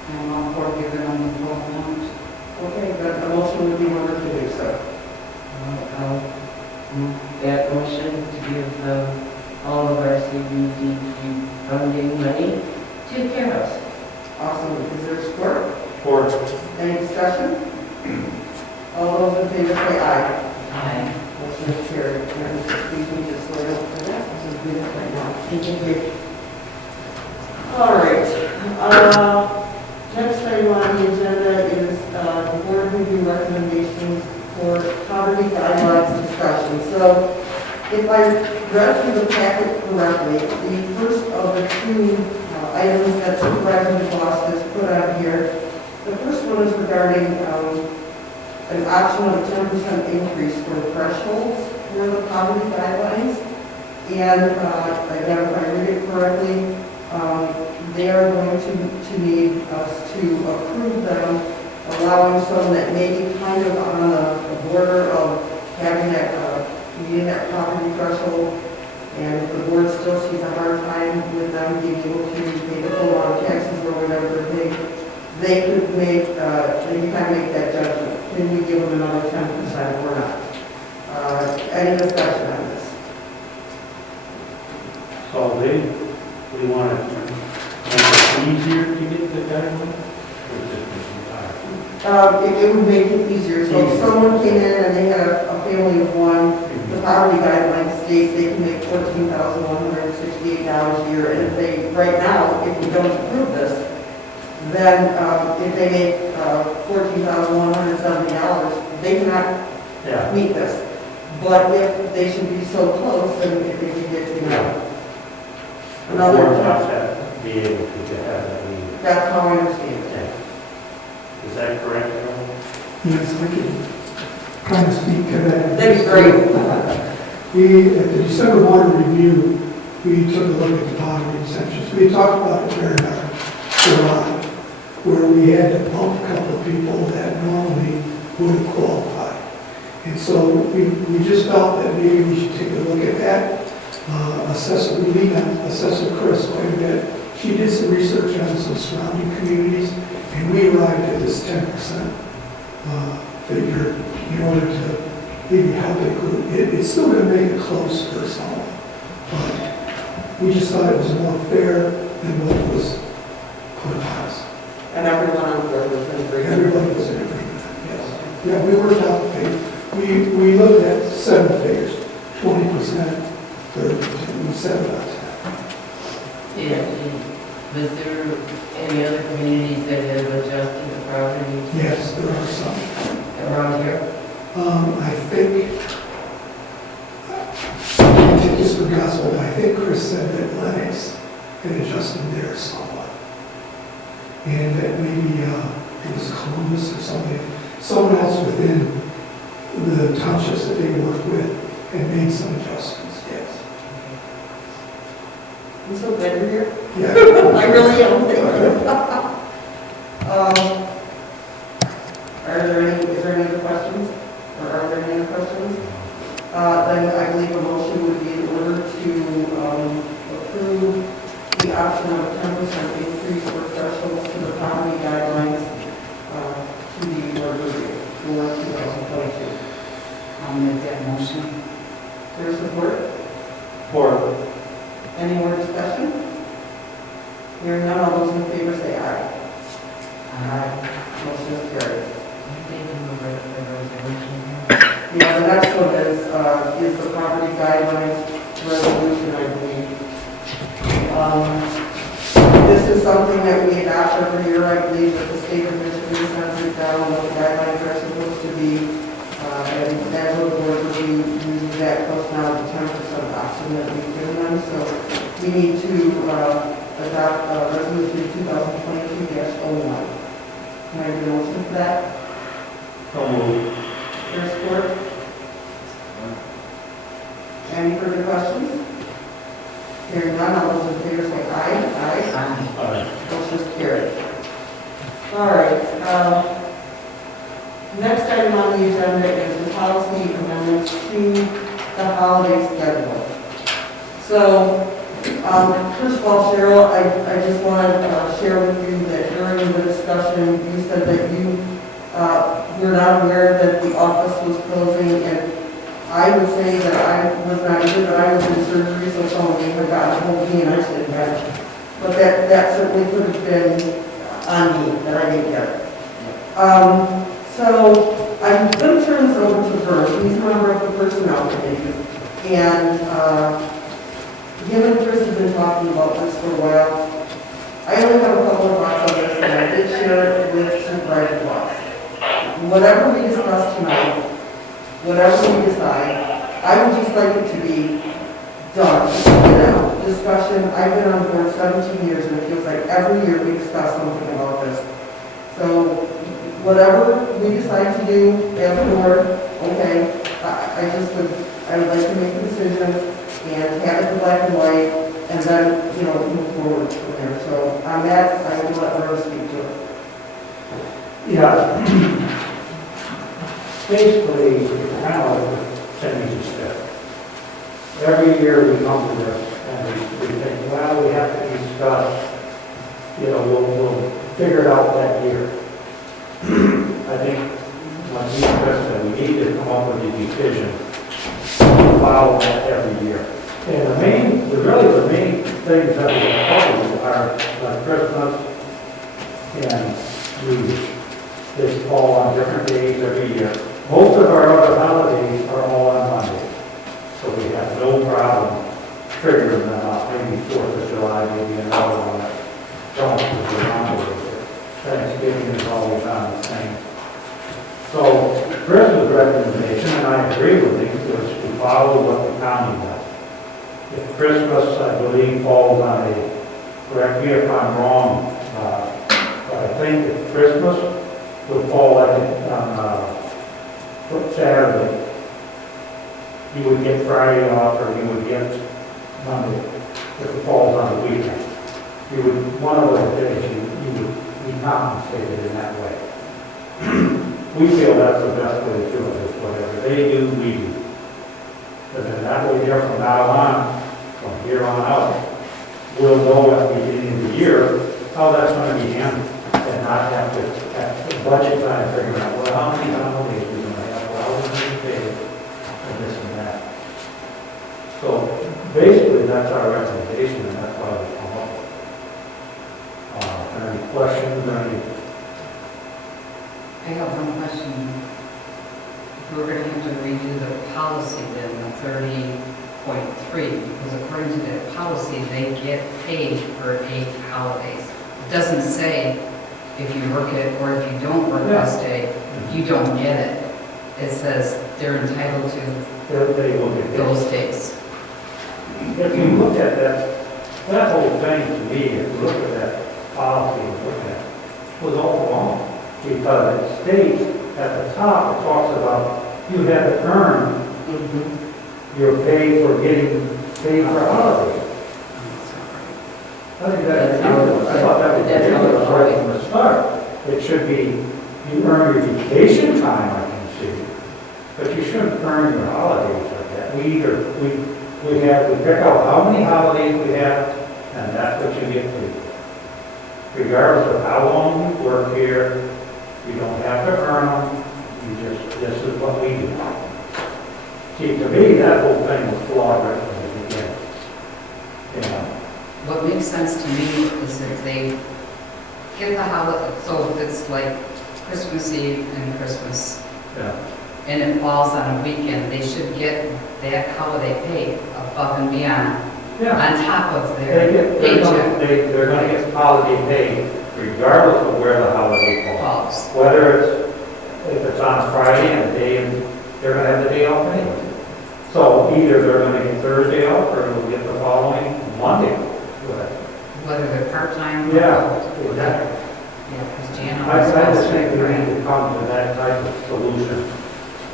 I'm on board, give it on the full amount. Okay, then a motion would be in order to do so. I'll move that motion to give all of our CBDG funding money to Care House. Awesome. Is there support? Or Any discussion? All those in favor say aye. Aye. Motion is carried. And excuse me, just wait up for that. This is good right now. Thank you. All right. Next item on the agenda is the board review recommendations for poverty guidelines discussion. So If I read through the packet correctly, the first of the two items that Supervisor DeVos has put on here, the first one is regarding an option of a 10% increase for thresholds for the poverty guidelines. And again, if I read it correctly, they are going to need us to approve them, allowing someone that may be kind of on the border of having that, meeting that poverty threshold, and if the board still sees a hard time with them being able to pay the full amount of taxes or whatever they could make, they can kind of make that judgment. Can we give them another 10% or not? Any discussion on this? So they want to make it easier to get the guidelines? Or just It would make it easier. So if someone came in and they had a family of one, the poverty guidelines state they can make $14,168 a year. And if they, right now, if we don't approve this, then if they make $14,170, they cannot yeah. meet this. But if they should be so close, then if they could get, another. Board wants to be able to have that meeting. That's how I understand it. Yeah. Is that correct, Carol? Yes, I can kind of speak to that. That'd be great. We, at the December water review, we took a look at the poverty extensions. We talked about it during our July, where we had to bump a couple of people that normally would have qualified. And so we just felt that maybe we should take a look at that. Assessor Chris quite a bit. She did some research on some surrounding communities, and we arrived at this 10% figure in order to maybe help a group. It's still going to make it close for someone, but we just thought it was more fair than what was put on us. And everyone on board was in agreement. Everybody was in agreement, yes. Yeah, we worked out the figure. We looked at 7 figures, 20%, 30%, we set it out. Was there any other communities that have adjusted the property Yes, there are some. around here? I think, I take this for gospel, but I think Chris said that Lennox had adjusted theirs somewhat. And that maybe it was Columbus or something, someone else within the townships that they work with had made some adjustments, yes. I'm so glad you're here. Yeah. I really am. Thank you. Is there any other questions? Or are there any other questions? Then I believe a motion would be in order to approve the option of a 10% increase for thresholds to the poverty guidelines to the board review for 2022. I'll make that motion. There's support? Or Any more discussion? Hearing none, all those in favor say aye. Aye. Motion is carried. Yeah, the next one is the property guidelines resolution, I believe. This is something that we adopt every year, I believe, that the state of Michigan sends it down what the guidelines are supposed to be. And as of the board review, uses that close now to 10% option that we've given them. So we need to adopt resolution 2022-01. Can I get a motion for that? so moved. There's support? Any further questions? Hearing none, all those in favor say aye. Aye. Motion is carried. All right. Next item on the agenda is the policy amendments to the holiday schedule. So, first of all, Cheryl, I just want to share with you that during the discussion, you said that you were not aware that the office was closing, and I would say that I was not either, but I was in surgery, so someone may have gotten a hold of me and I just didn't catch it. But that certainly could have been on me, that I didn't get it. So I'm going to turn this over to Vern. He's a member of the Personnel Committee. And him and Chris have been talking about this for a while. I only have a couple of thoughts on this, and I did share it with Supervisor Watts. Whatever we discuss tonight, whatever we decide, I would just like it to be done, discussion. I've been on board 17 years, and it feels like every year we discuss something about this. So whatever we decide to do as a board, okay, I would like to make a decision and have it in black and white, and then, move forward from there. So on that, I will let her speak to it. Yeah. Basically, it's kind of like Cindy's step. Every year we come to this and we think, well, we have to discuss, we'll figure it out that year. I think, like you said, we need to come up with a decision, follow that every year. And the main things that we follow are like Christmas and New Year's. They fall on different days every year. Most of our other holidays are all on Monday. So we have no problem triggering them out. Maybe 4th of July, maybe another one that don't because we're on with it. Thanksgiving is always on the same. So Chris's recommendation, and I agree with him, was to follow what the county does. If Christmas, I believe, falls on correct me if I'm wrong, but I think if Christmas would fall like on Saturday, you would get Friday off, or you would get Monday if it falls on the weekend. You would, one of those days, you would be compensated in that way. We feel that's the best way to do it, is whatever they do, we do. But then that way there from now on, from here on out, we'll know at the beginning of the year how that's going to be handled, and not have to budget time figure out, well, how many holidays are we going to have, well, how are we going to pay, and this and that. So basically, that's our recommendation, and that's why we come up with. Any questions or any? I have one question. We're going to have to redo the policy then, the 30.3, because according to that policy, they get paid for 8 holidays. It doesn't say if you work it or if you don't work this day, you don't get it. It says they're entitled to They will get those days. If you look at that whole thing to me, if you look at that policy and look at it, was all wrong. Because it states at the top, it talks about you have to earn your pay for getting paid for holidays. I think that's ridiculous. I thought that was ridiculous right from the start. It should be, you earn your vacation time, I can see, but you shouldn't earn your holidays like that. We pick out how many holidays we have, and that's what you get paid for. Regardless of how long you work here, you don't have to earn them, this is what we do. See, to me, that whole thing was flawed right from the beginning. What makes sense to me is if they get the holiday, so if it's like Christmas Eve and Christmas, and it falls on a weekend, they should get that holiday paid above and beyond, on top of their paycheck. They're going to get holiday pay regardless of where the holiday falls. Whether if it's on Friday and they're going to have the day off anyway. So either they're going to get Thursday off or they'll get the following Monday. Whether they're part-time or exactly. Because Jan I just think we need to come to that type of solution.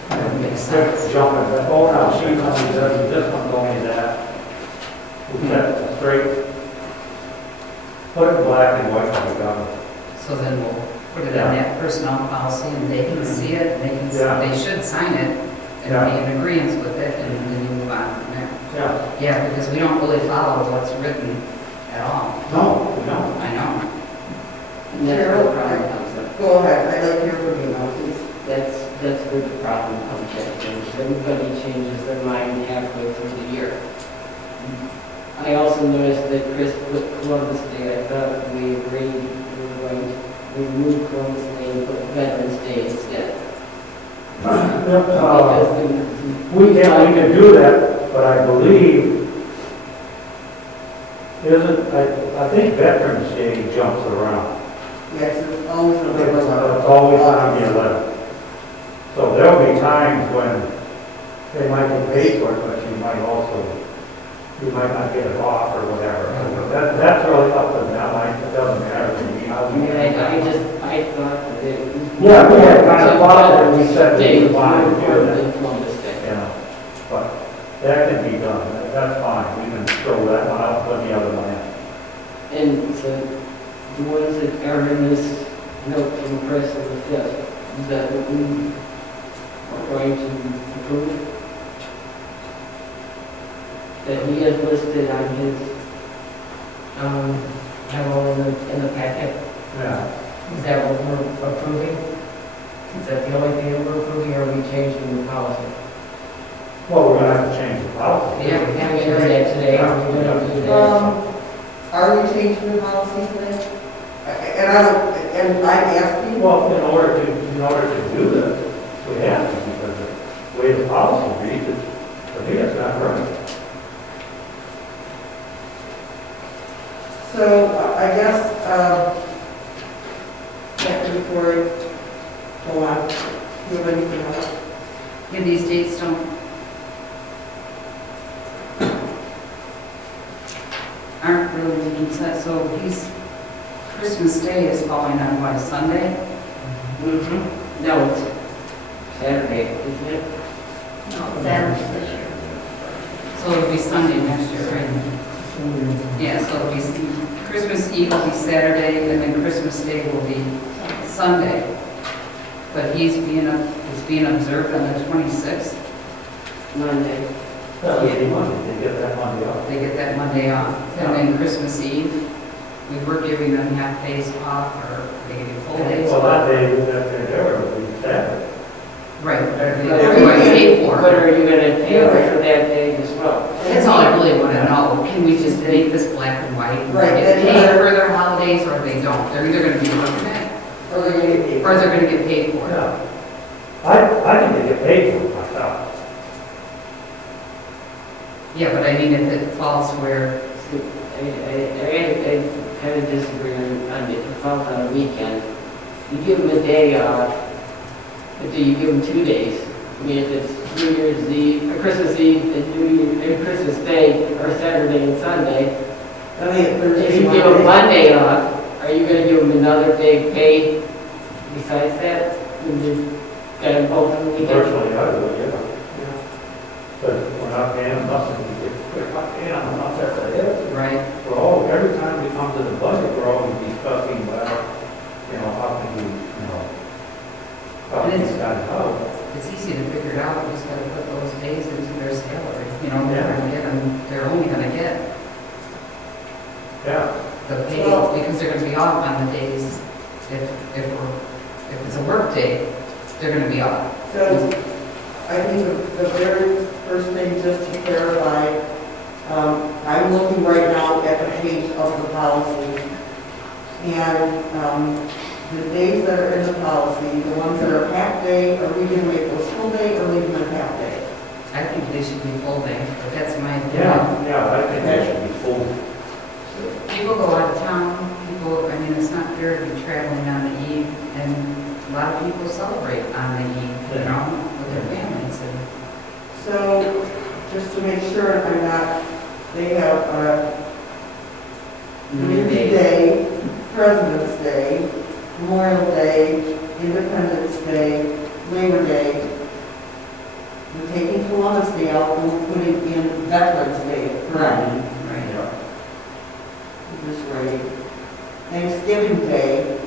That makes sense. Jumping, oh, now she only does this one, only that. We set it straight. Put it in black and white when we got it. So then we'll put it on that personnel policy and they can see it, they should sign it and be in agreement with it, and then you move on from there. Yeah, because we don't really follow what's written at all. No, we don't. I know. And that's where the problem comes in. Go ahead, I'd like to hear from you now, please. That's where the problem comes in. Everybody changes their mind halfway through the year. I also noticed that Chris put Columbus Day. I thought we agreed we were going to remove Columbus Day and put Veterans Day instead. We can do that, but I believe, I think Veterans Day jumps around. Yes, it's always on It's always on the 11th. So there'll be times when they might get paid for it, but you might not get it off or whatever. That's really up to them, it doesn't matter to me. I thought that it was. Yeah, we had kind of thought that we said we wanted to do that. Than Columbus Day. Yeah, but that can be done, that's fine, we can throw that one out, put the other one in. And so the ones that are in this note from the press of the 5th, is that what we are going to approve? That he has listed on his, in the packet? Yeah. Is that what we're approving? Is that the only thing that we're approving, or are we changing the policy? Well, we're gonna have to change the policy. Yeah, we have to do that today. We're gonna do that. Are we changing the policy today? And I'm asking, Well, in order to do this, we have to, because the way the policy reads, for me, it's not right. so I guess, before I go on, do you have anything else? Yeah, these dates aren't really being set, so Christmas Day is falling on what, Sunday? Mm-hmm. No, it's Saturday, isn't it? No, Saturday this year. So it'll be Sunday next year, right? Yeah, so it'll be, Christmas Eve will be Saturday, and then Christmas Day will be Sunday. But it's being observed on the 26th. Monday. That's Monday, they get that Monday off. They get that Monday off. And then Christmas Eve, we were giving them half days off, or they give you full days Well, off. that day, that they're there, will be Saturday. Right, but are they But going to pay for What it? are you gonna pay for that day as well? That's all I really want to know. Can we just make this black and white? Right, They then get paid either- for their holidays, or they don't. They're either going to be working it, Or they're going to get paid? or they're going to get paid for it. Yeah. I think they get paid for it myself. Yeah, but I mean, if it falls where, I kind of disagree on if it falls on a weekend. You give them a day off, but do you give them 2 days? I mean, if it's New Year's Eve, or Christmas Eve, and Christmas Day, or Saturday and Sunday, I mean, Thursday, if you give them Monday off, are you gonna give them another day pay besides that? When you got them both on the weekend? Personally, I would, yeah. But we're not paying them nothing, we're not paying them enough, that's it. right? Every time we come to the budget, we're always discussing, well, how can you, how can these guys out? It's easy to figure it out. We just got to put those days into their salary. They're going to get them, they're only going to get Yeah, the pay, Well- because they're going to be off on the days, if it's a work day, they're going to be off. So, I think the very first thing, just to clarify, I'm looking right now at the page of the policy. And the days that are in the policy, the ones that are half day, are we going to make those full day or leave them at half day? I think they should be full day, but that's my opinion. I think that should be full. People go out of town, it's not fair to be traveling on the eve, and a lot of people celebrate on the eve, with their families. And So, just to make sure I'm not, they have New Year's Day, President's Day, Memorial Day, Independence Day, Labor Day. We're taking Columbus Day out and we're putting in Veterans Day, correct? Right. Yeah. I'm just writing. Thanksgiving Day,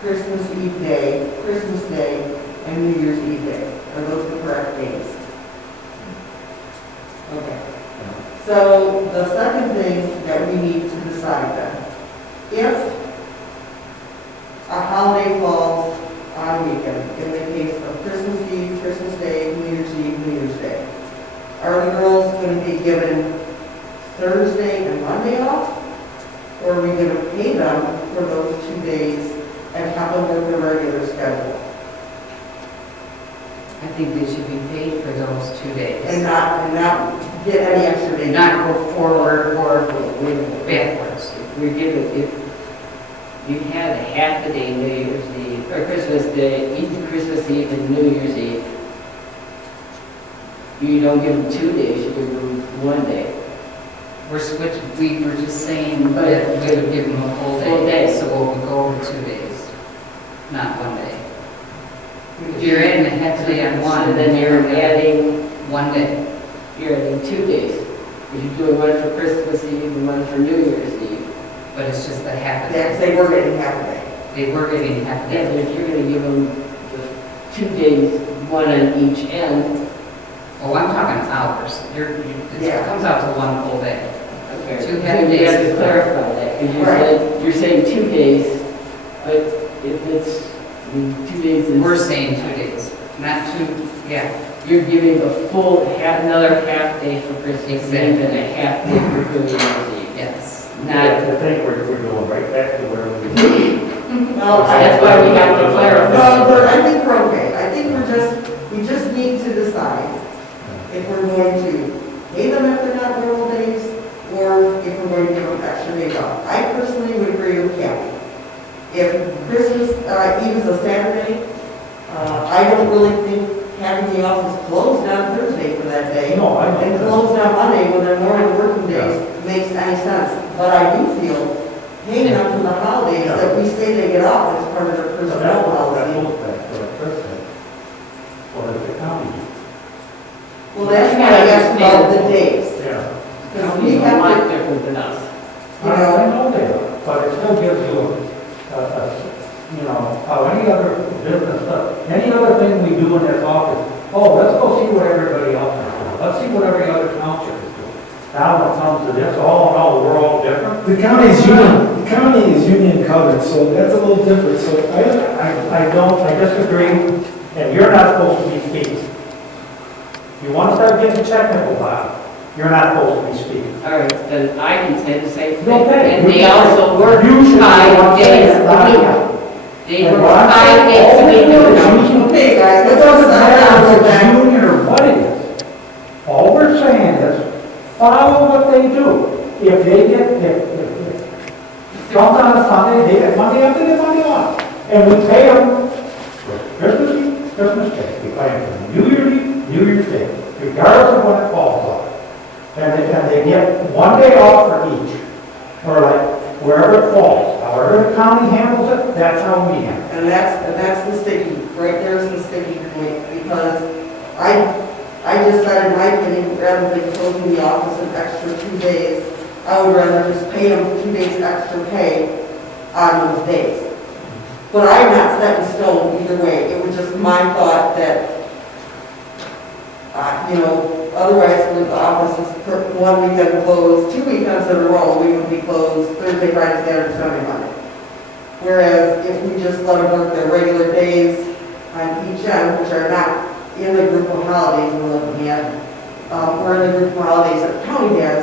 Christmas Eve Day, Christmas Day, and New Year's Eve Day. Are those the correct days? Okay. So the second thing that we need to decide then, if a holiday falls on a weekend, in the case of Christmas Eve, Christmas Day, New Year's Eve, New Year's Day, are the girls going to be given Thursday and Monday off? Or are we going to pay them for those 2 days and have them work their regular schedule? I think they should be paid for those 2 days. And not get any extra days? Not go forward or backwards. If you had a half a day New Year's Eve, or Christmas Day, Christmas Eve and New Year's Eve, You don't give them 2 days, you give them 1 day. We were just saying that we would give them a full day, so we'll go over 2 days, not 1 day. If you're adding a half day on one, So then you're adding, 1 day. you're adding 2 days. If you're doing one for Christmas Eve and one for New Year's Eve. But it's just a half a Yeah, 'cause day. they were getting half a day. They were getting half a Yeah, day. but if you're gonna give them the 2 days, one on each end, Oh, I'm talking hours. Yeah. It comes out to 1 full day. okay. 2 half You days. have to clarify that, because you Right. said, you're saying 2 days, but if it's, 2 days is. We're saying 2 days, not 2, yeah. You're giving a full, another half day for Christmas Eve Exactly. and a half day for New Year's Eve. Yes. Not, I think we're going right back to where we were. Well, that's why we have to clarify. No, but I think we're okay. I think we just need to decide if we're going to pay them if they're not normal days, or if we're going to give them extra days off. I personally would agree with Kathy. If Christmas Eve is a Saturday, I don't really think having the office closed on Thursday for that day No, I and don't. closed on Monday when they're normal working days makes any sense. But I do feel paying them for the holidays that we say they get off as part of their So personnel that policy. goes back to what Chris said. What does the county do? Well, that's why I asked about the days. Yeah. Because we it's a have lot to, different than us. you I know, know they are, but it still gives you how any other business does. Any other thing we do in this office, oh, let's go see what everybody else is doing. Let's see what every other township is doing. Now when it comes to this, no, we're all different. The county is union covered, so that's a little different, so I disagree, and you're not supposed to be speaking. You want to start getting technical about it, you're not supposed to be speaking. All right, then I can say the same thing. Okay. And they also work You should be 5 days a not week. me. They And work what I'm 5 saying, days a all we week. do is use- okay, guys, It let's doesn't just matter down if with it's that. union or what it is. All we're saying is, follow what they do. If they get, if comes on a Sunday, they get Monday off, they get Monday off. And we pay them for Christmas Eve, Christmas Day. We pay them for New Year's Eve, New Year's Day, regardless of when it falls on. And they get 1 day off for each, or like wherever it falls. However the county handles it, that's how we handle it. And that's the sticky, right there's the sticky point, because I just said in my opinion, rather than closing the office an extra 2 days, I would rather just pay them 2 days extra pay on those days. But I'm not set in stone either way, it was just my thought that, otherwise with the offices, 1 weekend closed, 2 weekends in a row, we would be closed Thursday, Friday, Saturday, Sunday, Monday. Whereas if we just let them work their regular days on each end, which are not in the group of holidays we're looking at, or in the group of holidays that the county has,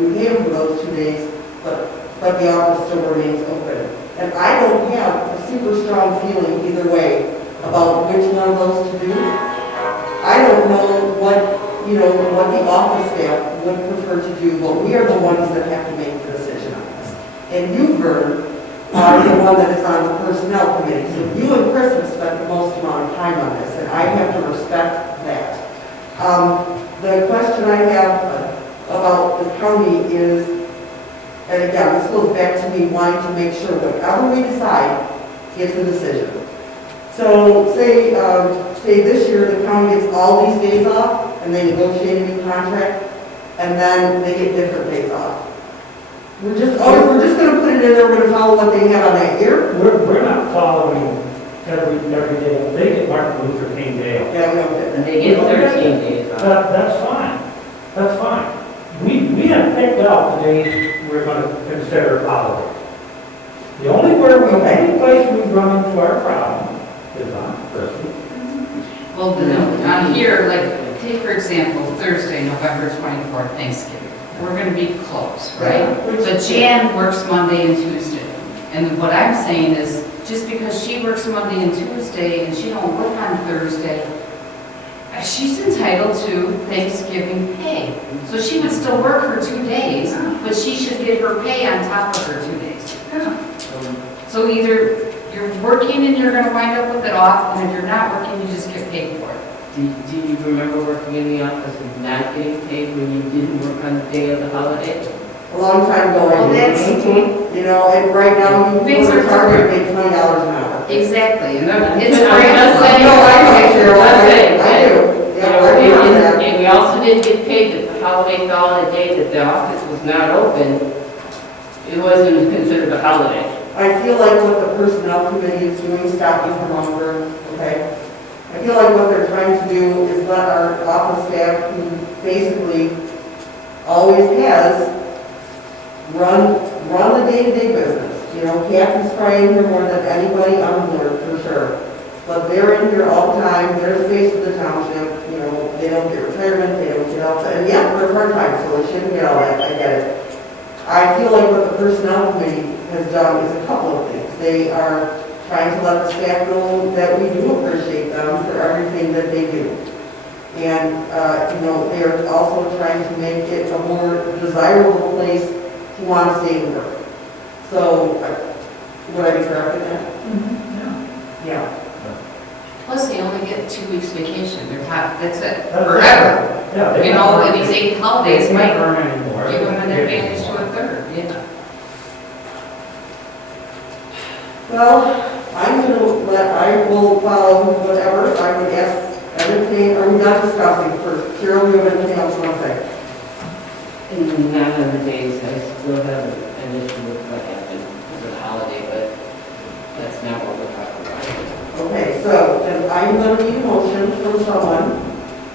we pay them for those 2 days, but the office still remains open. And I don't have a super strong feeling either way about which one of those to do. I don't know what the office staff would prefer to do, but we are the ones that have to make the decision on this. And you, Vern, are the one that is on the personnel committee. So you and Chris have spent the most amount of time on this, and I have to respect that. The question I have about the county is, and again, this goes back to me wanting to make sure whatever we decide gets a decision. So say this year the county gets all these days off, and they negotiate a new contract, and then they get different days off. We're just going to put it in there, we're going to follow what they have on that year? We're not following every day. They get Martin Luther King Day off. Yeah, we don't get And that. they get 13 days off. That's fine. That's fine. We have picked out the days we're going to consider holidays. The only place we run into our problem is on Christmas. Well, on here, like, take for example, Thursday, November 24th, Thanksgiving. We're going to be closed, right? But Jan works Monday and Tuesday. And what I'm saying is, just because she works Monday and Tuesday and she don't work on Thursday, she's entitled to Thanksgiving pay. So she would still work her 2 days, but she should get her pay on top of her 2 days. So either you're working and you're going to wind up with it off, and if you're not working, you just get paid for it. Do you remember working in the office and not getting paid when you didn't work on the day of the holiday? A long time ago, Well, I did. that's- You know, and right now, you Things go are to Target, make $20 an hour. Exactly, and it's I'm very not saying- No, I know, Cheryl, I'm I saying do. You Yeah, know, I remember and, that. and we also didn't get paid if the holiday fell on a day that the office was not open. It wasn't considered a holiday. I feel like what the personnel committee is doing, stopping for longer, okay? I feel like what they're trying to do is let our office staff, who basically always has, run the day-to-day business. You know, Kathy's probably here more than anybody on board, for sure. But they're in here all the time, they're the face of the township, you know, they don't get retirement, they don't get health, and yeah, they're part-time, so they shouldn't get all that, I get it. I feel like what the personnel committee has done is a couple of things. They are trying to let the staff know that we do appreciate them for everything that they do. And, you know, they are also trying to make it a more desirable place to want to stay and work. So, would I be correct in that? Yeah. Plus, they only get 2 weeks vacation, they're not, that's it, That's it. forever. Yeah, they You can't know, earn- and these 8 They holidays can't might earn anymore. give them an advantage to a third, yeah. Well, I will follow whatever, I would ask everything, are we not discussing first? Cheryl, you have anything else you want to say? And none of the days, I still have an issue with what happened for the holiday, but that's not what we're talking about. Okay, so then I'm going to need a motion from someone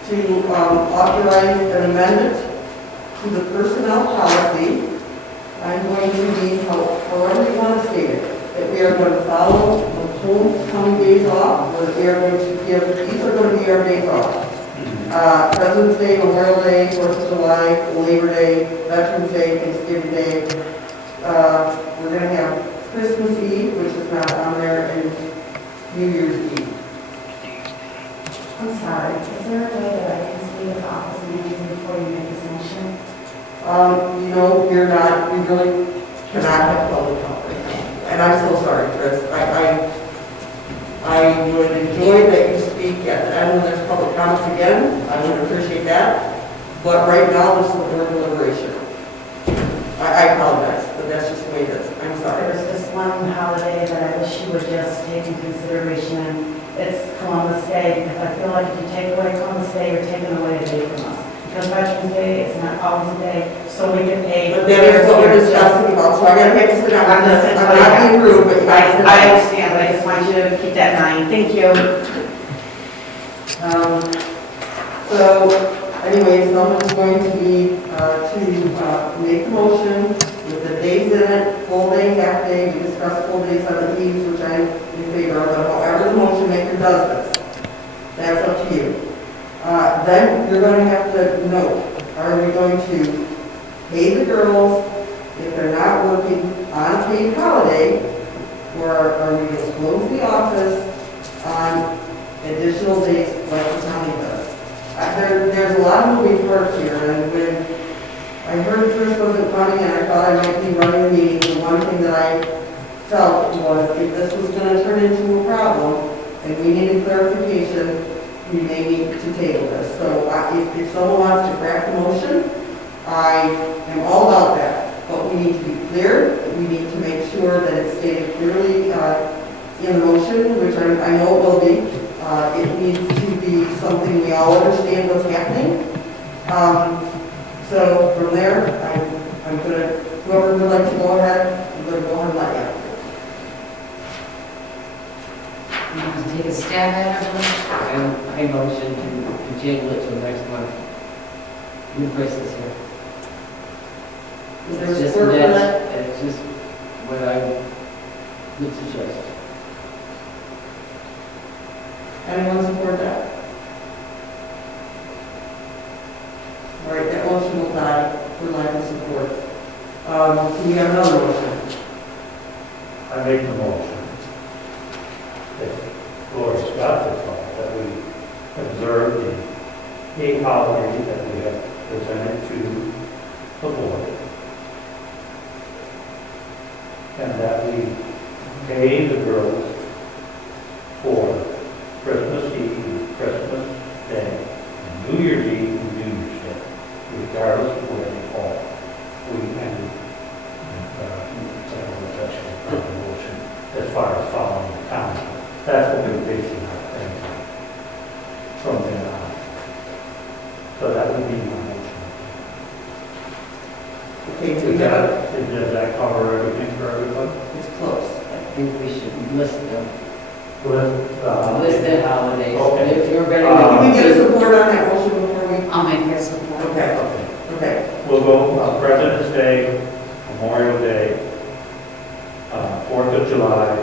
to authorize an amendment to the personnel policy. I'm going to need, however you want to state it, that we are going to follow the homecoming days off, or we are going to give, these are going to be our days off. President's Day, Memorial Day, 4th of July, Labor Day, Veterans Day, Thanksgiving Day. We're going to have Christmas Eve, which is not on there, and New Year's Eve. I'm sorry, is there a way that I can see this office manager before you make this motion? You know, you really cannot have public comment. And I'm so sorry, Chris. I would enjoy that you speak at the end when there's public comments again. I would appreciate that. But right now, this is a board deliberation. I apologize, but that's just the way it is. I'm sorry. There's just one holiday that I wish you would just take into consideration. It's Columbus Day, because I feel like if you take away Columbus Day, you're taking away a day from us. Because Veterans Day is not always a day, so we get paid. But that is what we're discussing about, so I gotta have to sit down. I'm not being rude, but you gotta sit down. I understand, but I just want you to keep that in mind. Thank you. So, anyway, someone's going to be, to make the motion with the days in it, full day, half day, we discussed full days on the eves, which I'm in favor of, but however the motion maker does this, that's up to you. Then you're going to have to note, are we going to pay the girls if they're not working on a paid holiday, or are we going to close the office on additional days like the county does? There's a lot of moving parts here, and when I heard Chris wasn't running and I thought I might be running the meeting, the one thing that I felt was if this was going to turn into a problem and we needed clarification, we may need to table this. So if someone wants to craft a motion, I am all about that. But we need to be clear, we need to make sure that it's stated clearly in the motion, which I know it will be. It needs to be something we all understand what's happening. So from there, I'm going to, whoever would like to go ahead, I'm going to go ahead and let you. You want to take a stab at it? I motion to table it till next month. New prices here. Is there It's just support for that? It's just what I would suggest. Anyone support that? All right, that motion will die for lack of support. Can we have another motion? I make the motion that Lord Scott has thought that we observe the 8 holidays that we have presented to the board, and that we pay the girls for Christmas Eve, Christmas Day, New Year's Eve and New Year's Day, regardless of where they fall. As far as following the county, that's what we're basing our thing on from then on. So that would be my motion. Okay, do we have a, Does that cover everything for everybody? it's close. I think we should list them, With, list the holidays. Okay. If you're Can ready we get a support on that motion before we? I'll make that support. Okay, okay. okay. We'll go President's Day, Memorial Day, 4th of July,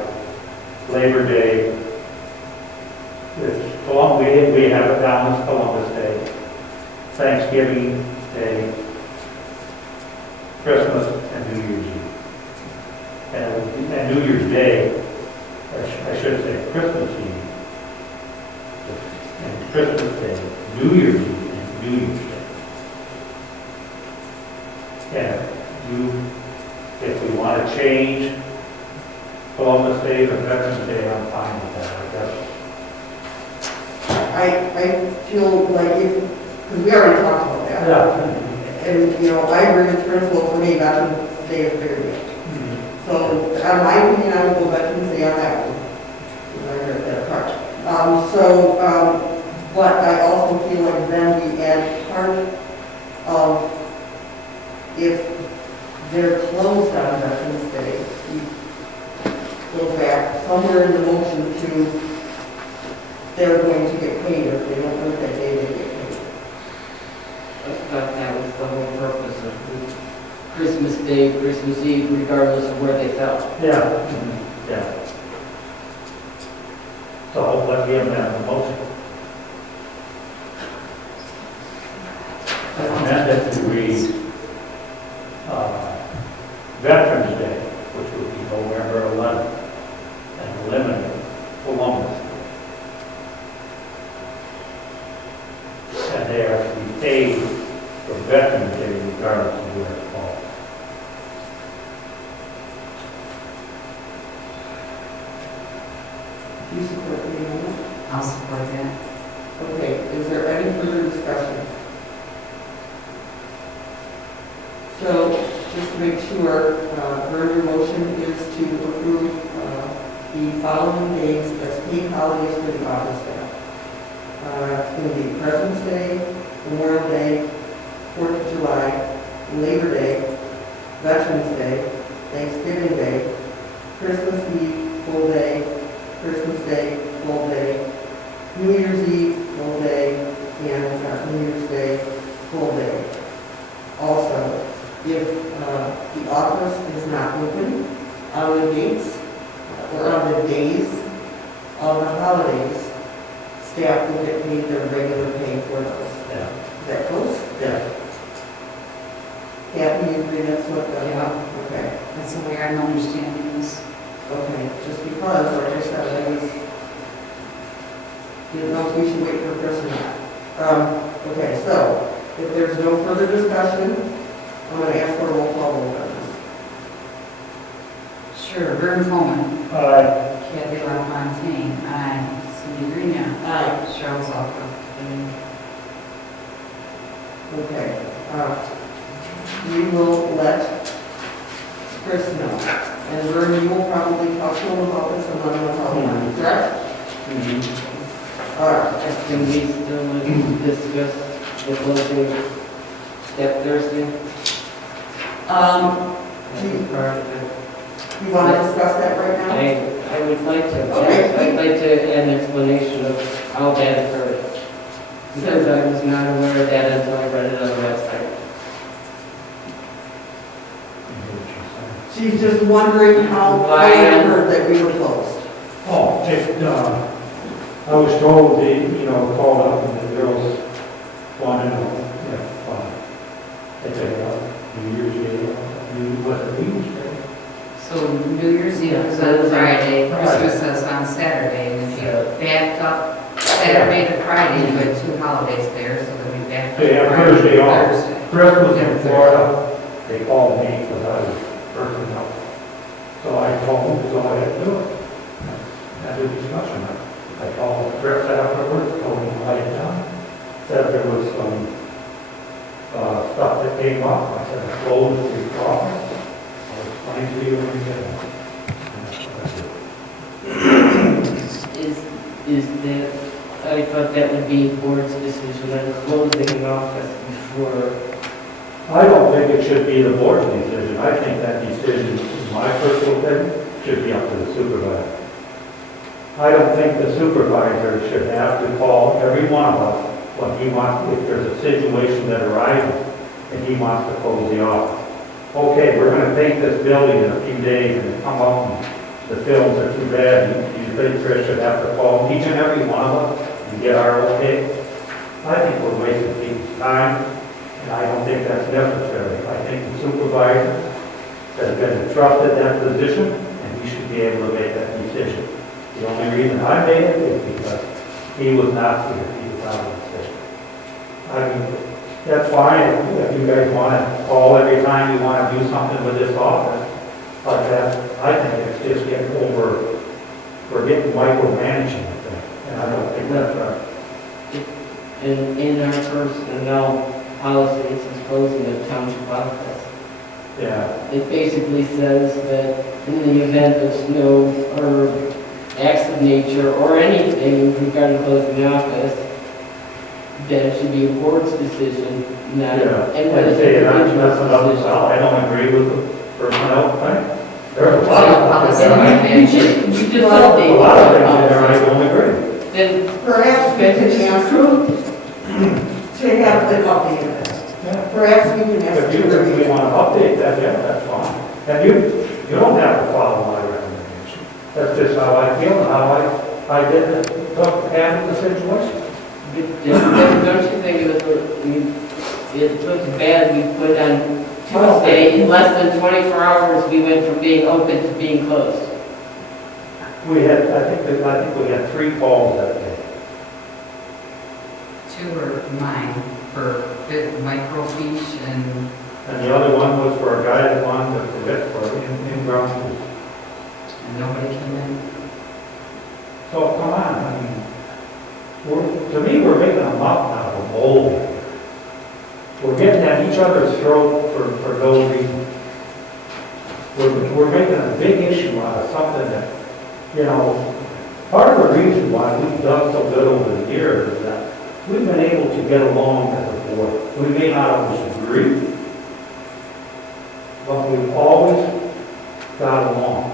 Labor Day. We have it down as Columbus Day, Thanksgiving Day, Christmas, and New Year's Eve. And New Year's Day, I should say Christmas Eve, and Christmas Day, New Year's Eve, and New Year's Day. And if we want to change Columbus Day to Veterans Day, I'm fine with that, I guess. I feel like if, because we already talked about that. Yeah. And, you know, I agree with principal, for me, Veterans Day is very good. So, out of my opinion, I would go Veterans Day on that one. I heard that part. But I also feel like then we add part of, if they're closed on Veterans Day, we go back somewhere in the motion to, they're going to get paid, or if they don't work that day, they get paid. I thought that was the whole purpose of Christmas Day, Christmas Eve, regardless of where they fell. Yeah. Yeah. So let me amend the motion. Amend it to read Veterans Day, which would be November 11th, and eliminate Columbus Day. And they are to be paid for Veterans Day regardless of where it falls. Do you support the amendment? I'll support that. Okay, is there any further discussion? So, just to make sure, your motion is to approve the following days as paid holidays for the office staff. It's going to be President's Day, Memorial Day, 4th of July, Labor Day, Veterans Day, Thanksgiving Day, Christmas Eve, full day, Christmas Day, full day, New Year's Eve, full day, and New Year's Day, full day. Also, if the office is not open on the dates or on the days of the holidays, staff will get paid their regular pay for those. Yeah. Is that close? Yeah. Kathy, you agree that's what the... Yeah. Okay. That's the way I'm understanding this. Okay, just because, like I said, I was, didn't know if we should wait for a person or not. Okay, so, if there's no further discussion, I'm going to ask for a roll call vote on this. Sure, Vern Coleman. Aye. Kathy LaFontaine. Aye. Cindy Green. Aye. Cheryl Zalko. Okay, we will let Chris know. And Vern, you will probably talk to him about this and let him know how he wants, correct? All right. Can we still discuss the closing step Thursday? You want to discuss that right now? I would like to, Okay. I'd like to add an explanation of how that occurred. Because I was not aware of that until I read it on the website. She's just wondering how Why? I heard that we were closed. Oh, I was told called up and the girls wanted to know, they said, New Year's Day, New Year's Day. So New Year's Eve is on Friday, Christmas is on Saturday, and if you backed up Saturday to Friday, you had two holidays there, so that we backed up. They have Friday to Thursday off. Thursday. Chris was Yeah, in Florida, they called me because I was working out. So I told them to go ahead and do it. Had a discussion. I called Chris afterwards, told him to write it down. said there was some stuff that came up. I said, I closed the office. I'll explain to you when we get there. Is that, I thought that would be board's decision on closing an office before. I don't think it should be the board's decision. I think that decision, my personal opinion, should be up to the supervisor. I don't think the supervisor should have to call every one of us when he wants, if there's a situation that arises and he wants to close the office. Okay, we're going to paint this building in a few days and come up and the films are too bad. You think Chris should have to call each and every one of us and get our okay? I think we're wasting people's time, and I don't think that's necessary. I think the supervisor has been entrusted that position, and he should be able to make that decision. The only reason I made it is because he was not here. He was out of the state. I mean, that's fine if you guys want to call every time you want to do something with this office. But that, I think it's just getting over, we're getting micromanaging the thing, and I don't think that's right. In our personnel policy, it says closing of township office. Yeah, It basically says that in the event of snow or acts of nature or anything regarding closing the office, that it should be a board's decision, not yeah. and Like I say, that's individual's another, decision. I don't agree with the personnel thing. There's a lot of Policy. things, You just a update lot of things in the there I policy. don't agree. Then Perhaps we it's can ask approved. to have an update of that. Yeah. Perhaps we can ask If you to really review. want to update that, yeah, that's fine. And you don't have to follow my recommendation. That's just how I feel and how I did it, handle the situation. Don't you think it looks bad, we put on Tuesday, in less than 24 hours, we went from being open to being closed. We had, I think we had 3 calls that day. 2 were mine for microfiche and And the other one was for a guy that wanted to commit for in-ground use. nobody came in. So come on, I mean, to me, we're making a mountain out of a molehill. We're getting at each other's throat for no reason. We're making a big issue out of something that, you know, part of the reason why we've done so good over the years is that we've been able to get along as a board. We may not always agree, but we've always got along.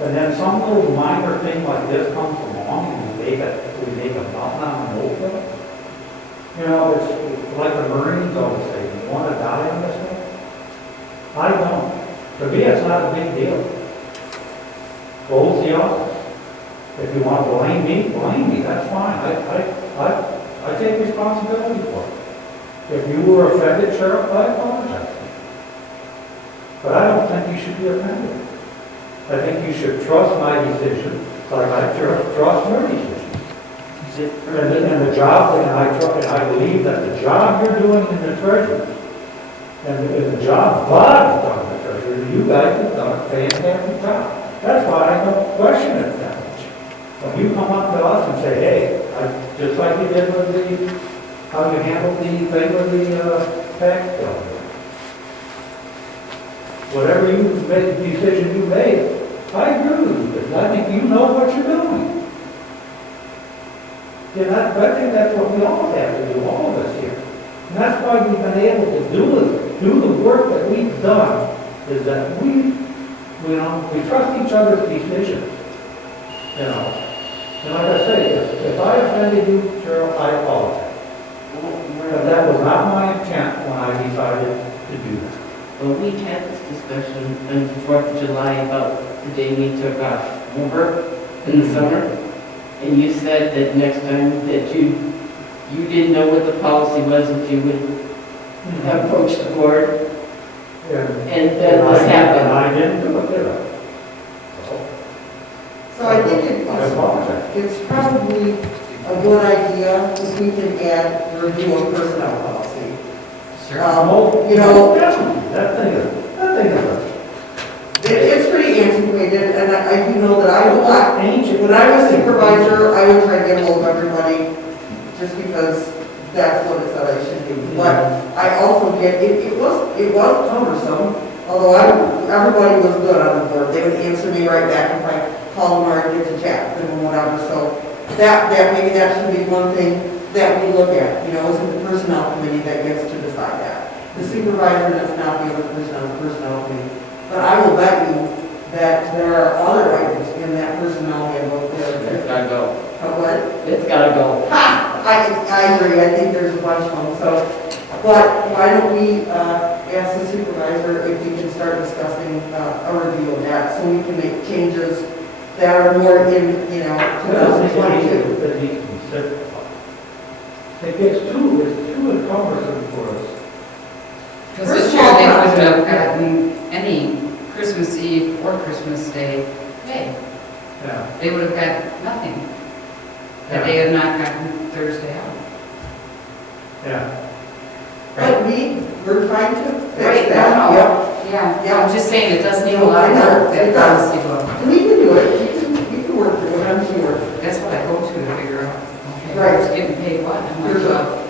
And then some little minor thing like this comes along and we make a mountain out of a molehill. You know, it's like the Marines always say, you want to die on this thing? I don't. To me, it's not a big deal. Close the office. If you want to blame me, that's fine. I take responsibility for it. If you were offended, Sheriff, I apologize. But I don't think you should be offended. I think you should trust my decision, like I trust your decision. And the job, and I believe that the job you're doing in the treasury, and the job Bob's done in the treasury, you guys have done a fantastic job. That's why I don't question it that much. When you come up to us and say, hey, just like you did with how you handled the thing with the tax bill. Whatever you made, the decision you made, I agree with you, because I think you know what you're doing. And I think that's what we all have to do, all of us here. And that's why we've been able to do the work that we've done, is that we trust each other's decisions. You know. And like I say, if I offended you, Cheryl, I apologize. But that was not my intent when I decided to do that. Well, we had this discussion on the 4th of July about the day we took off, remember, in the summer? And you said that next time that you didn't know what the policy was, if you would approach the board, and then this happened. I didn't do it, did I? So I think I apologize. it's probably a good idea if we can add review of personnel policy. Sure. You know, That thing is it's pretty antiquated, and I do know that ancient. when I was supervisor, I would try to get a hold of everybody, just because that's what it said I should do. But I also get, it was cumbersome, although everybody was good on the board. They would answer me right back if I called them or get to chat with them or whatever. So maybe that should be one thing that we look at, you know, is it the personnel committee that gets to decide that? The supervisor does not the other person on the personnel committee. But I will bet you that there are other items in that personnel handbook that It's gotta go. what? It's gotta go. I agree, I think there's a bunch of them, so, but why don't we, ask the supervisor if we can start discussing, a review of that, so we can make changes that are more in, you know, 2022. That needs to be simplified. It gets it's too encumbersome for us. Because this year they wouldn't have gotten any Christmas Eve or Christmas Day pay. Yeah. They would have got nothing. That they had not gotten Thursday out. Yeah. But we're trying to fix Right, that, no, yep. Yeah, I'm just saying, it does need a No, lot I of know, work, that it does. policy book. And we can do it, we can work through it, I'm sure. That's what I go to figure out. Okay, Right. who's getting paid what? I'm like, Sure. well,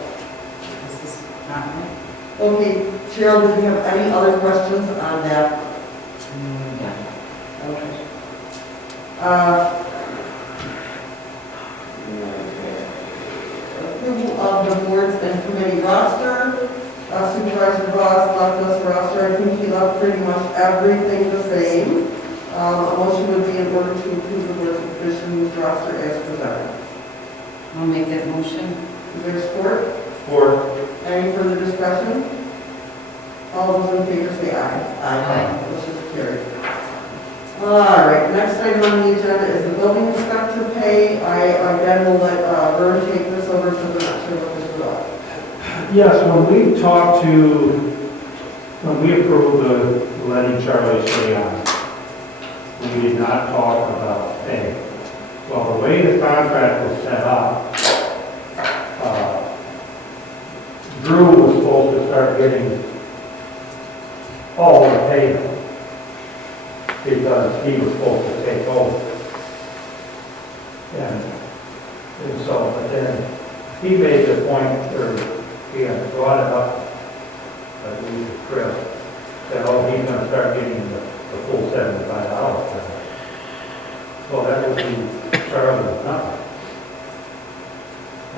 this is not right. Okay, Cheryl, did you have any other questions on that? Okay. Approval of the boards and committee roster. Supervisor Ross left us a roster. I think he left pretty much everything the same. A motion would be in order to approve the boards and commissions roster as presented. I'll make that motion. Is there support? Or, Any further discussion? All those in favor say aye. Aye. Motion is carried. All right, next item on the agenda is the building inspector pay. I again will let Vern take this over because I'm not sure what this is about. yes, when we approved the letting Charlie stay on, we did not talk about pay. Well, the way the contract was set up, Drew was supposed to start getting all the payment because he was supposed to take over. And so, but then he made the point, or he had brought it up, I believe to Chris, that, oh, he's gonna start getting the full $75 for it. Well, that would be Charlie's nothing.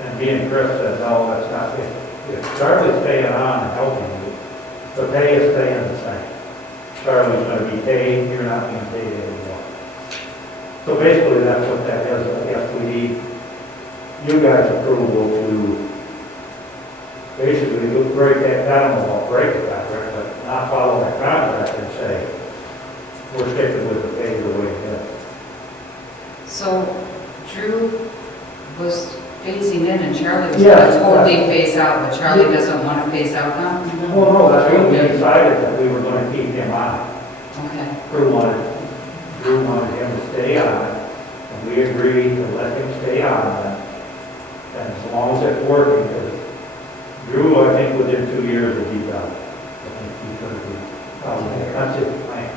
And me and Chris said, no, that's not it. If Charlie's staying on and helping you, the pay is staying the same. Charlie's gonna be paid, you're not being paid anymore. So basically, that's what that is. I guess we need you guys' approval to basically break that, I don't know about break the contract, but not follow that contract and say, we're sticking with the pay the way it is. So Drew was phasing in and Charlie was Yeah, going to totally phase out, but Charlie doesn't want to phase out now? Well, no, that's what we decided, that we were gonna keep him on. Okay. Drew wanted him to stay on, and we agreed to let him stay on that. And as long as it's working, because Drew, I think within 2 years will be done. I think he's gonna be, that's his plan.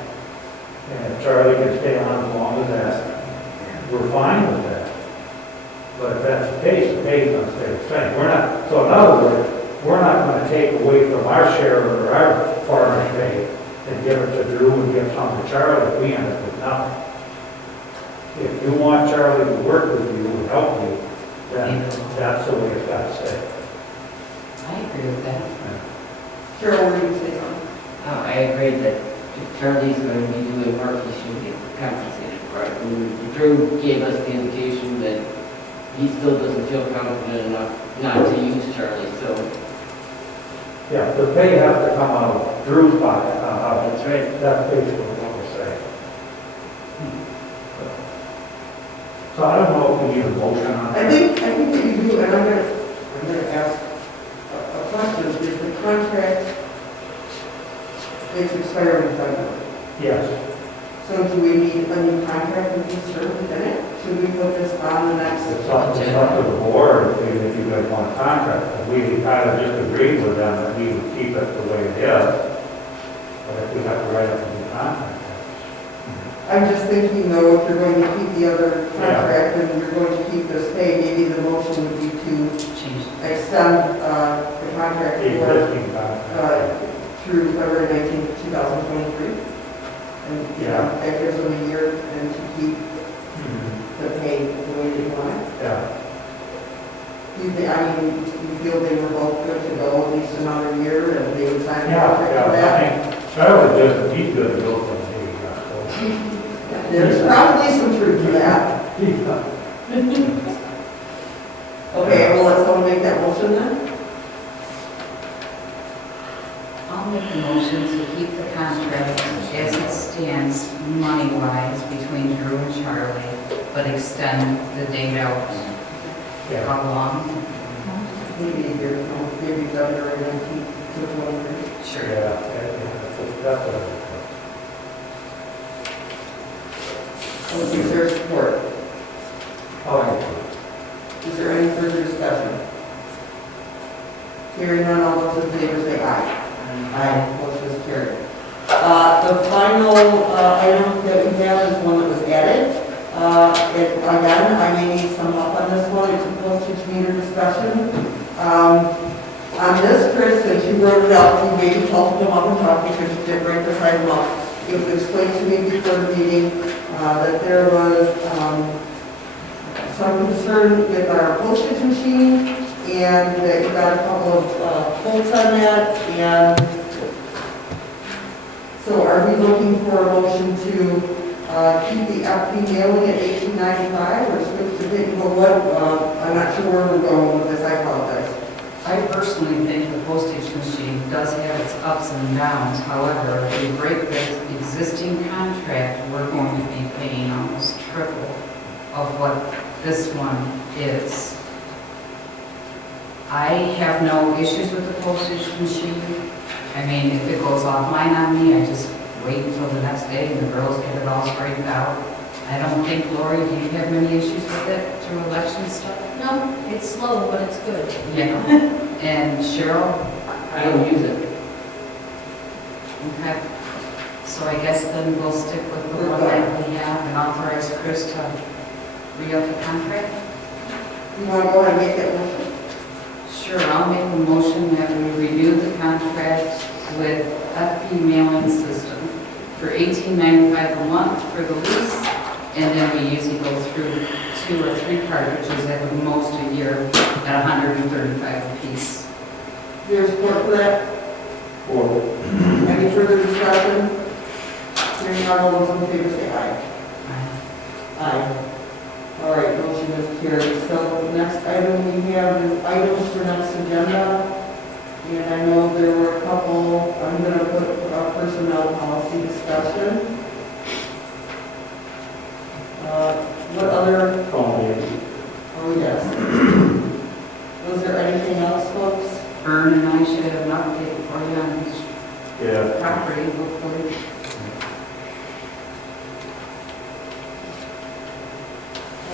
And if Charlie can stay on as long as that, we're fine with that. But if that's the case, the pay's gonna stay the same. So in other words, we're not gonna take away from our share or our partner's pay and give it to Drew and give some to Charlie if we end up with nothing. If you want Charlie to work with you and help you, then that's the way it's got to stay. I agree with that. Cheryl, what do you say on? I agree that if Charlie's going to be doing work, he should get compensated for it. And Drew gave us the indication that he still doesn't feel confident enough not to use Charlie, so. Yeah, the pay has to come out of Drew's pocket, That's right. that's basically what we're saying. So I don't know if we need a motion on that. I think that you do, and I'm gonna ask a question, is the contract, it's expiring in February. Yes. So do we need a new contract with this term within it? Should we put this on the next? It's up to the board if you guys want a contract. We kind of just agreed with them that we would keep it the way it is. But if we have to write up a new contract. I'm just thinking though, if you're going to keep the other contract and you're going to keep this pay, maybe the motion would be to Change. extend extend the contract The for, existing contract. through February 19th, 2023. And, you know, that gives them a year and to keep the pay the way they want it. Yeah. You feel they were both good to go at least another year and they would sign a Yeah, contract for that? I think Charlotte does, he's good to go from here. There's probably some truth to that. Okay, well, let someone make that motion then. I'll make a motion to keep the contract as it stands money-wise between Drew and Charlie, but extend the date out. Yeah. How long? Maybe a year, maybe February 19th to 23. Sure. Yeah, that's what Is there support? Oh, Is there any further discussion? Hearing none, all those in favor say aye. Aye. Motion is carried. The final item that we have is one that was added. Again, I may need some help on this one. It's a postage meter discussion. On this, Chris, since you wrote it out, you maybe help them up and talk because you did break this item up. It was explained to me before the meeting that there was some concern with our postage machine and that you got a couple of quotes on that. And so are we looking for a motion to keep the FP mailing at $18.95 or switch to bid? Well, what, I'm not sure where we're going with this, I apologize. I personally think the postage machine does have its ups and downs. However, if we break the existing contract, we're going to be paying almost triple of what this one is. I have no issues with the postage machine. I mean, if it goes offline on me, I just wait until the next day and the girls get it all straightened out. I don't think, Lori, do you have many issues with it through election stuff? No, it's slow, but it's good. Yeah. And Cheryl? I don't use it. Okay. So I guess then we'll stick with the one that we have and authorize Chris to re-up the contract? You want to go ahead and make that motion? Sure, I'll make a motion that we renew the contract with FP mailing system for $18.95 a month for the lease, and then we usually go through 2 or 3 cartridges at the most a year at $135 a piece. Is there support for that? Or, Any further discussion? Hearing none, all those in favor say aye. Aye. All right, motion is carried. So the next item we have is items for next agenda. And I know there were a couple, I'm going to put personnel policy discussion. What other, oh yes. Was there anything else, folks? Vern and I should have an update for you on his yeah. property, hopefully.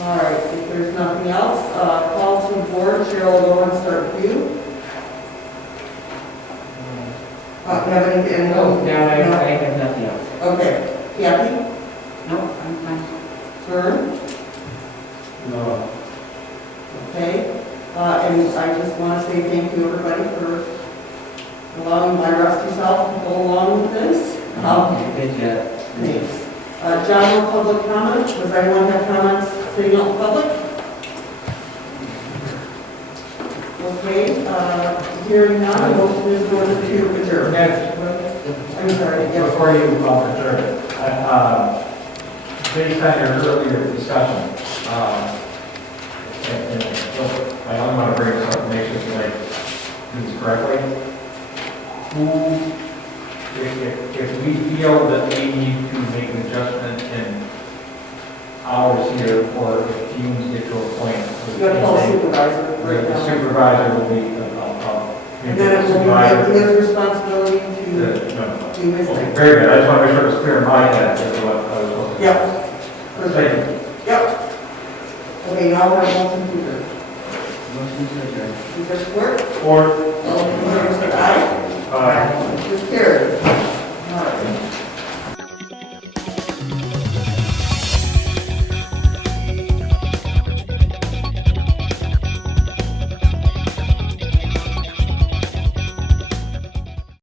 All right, if there's nothing else, call to the board. Cheryl, go and start with you. Have anything? No, I have nothing else. Okay. Kathy? Nope, I'm fine. Vern? No. Okay. And I just want to say thank you, everybody, for allowing my rusty self to go along with this. Good job. Thanks. General public comments. Does anyone have comments sitting out in public? Okay. Hearing none, the motion is going to adjourn. I'm sorry. Yes. Before you adjourn, based on your earlier discussion, and I only want to bring this up to make sure that I do this correctly. If we feel that we need to make an adjustment in hours here, or if teams get to a point. You have to call supervisor right The now. supervisor will be, And then it will be his responsibility to do his Okay, thing. very good. I just want to make sure it's clear in my head as to what I was supposed to do. Yep. Thank you. Yep. Okay, now we're on motion to adjourn. Motion to adjourn. Is there support? Or, All in favor, say aye. uh, It's carried.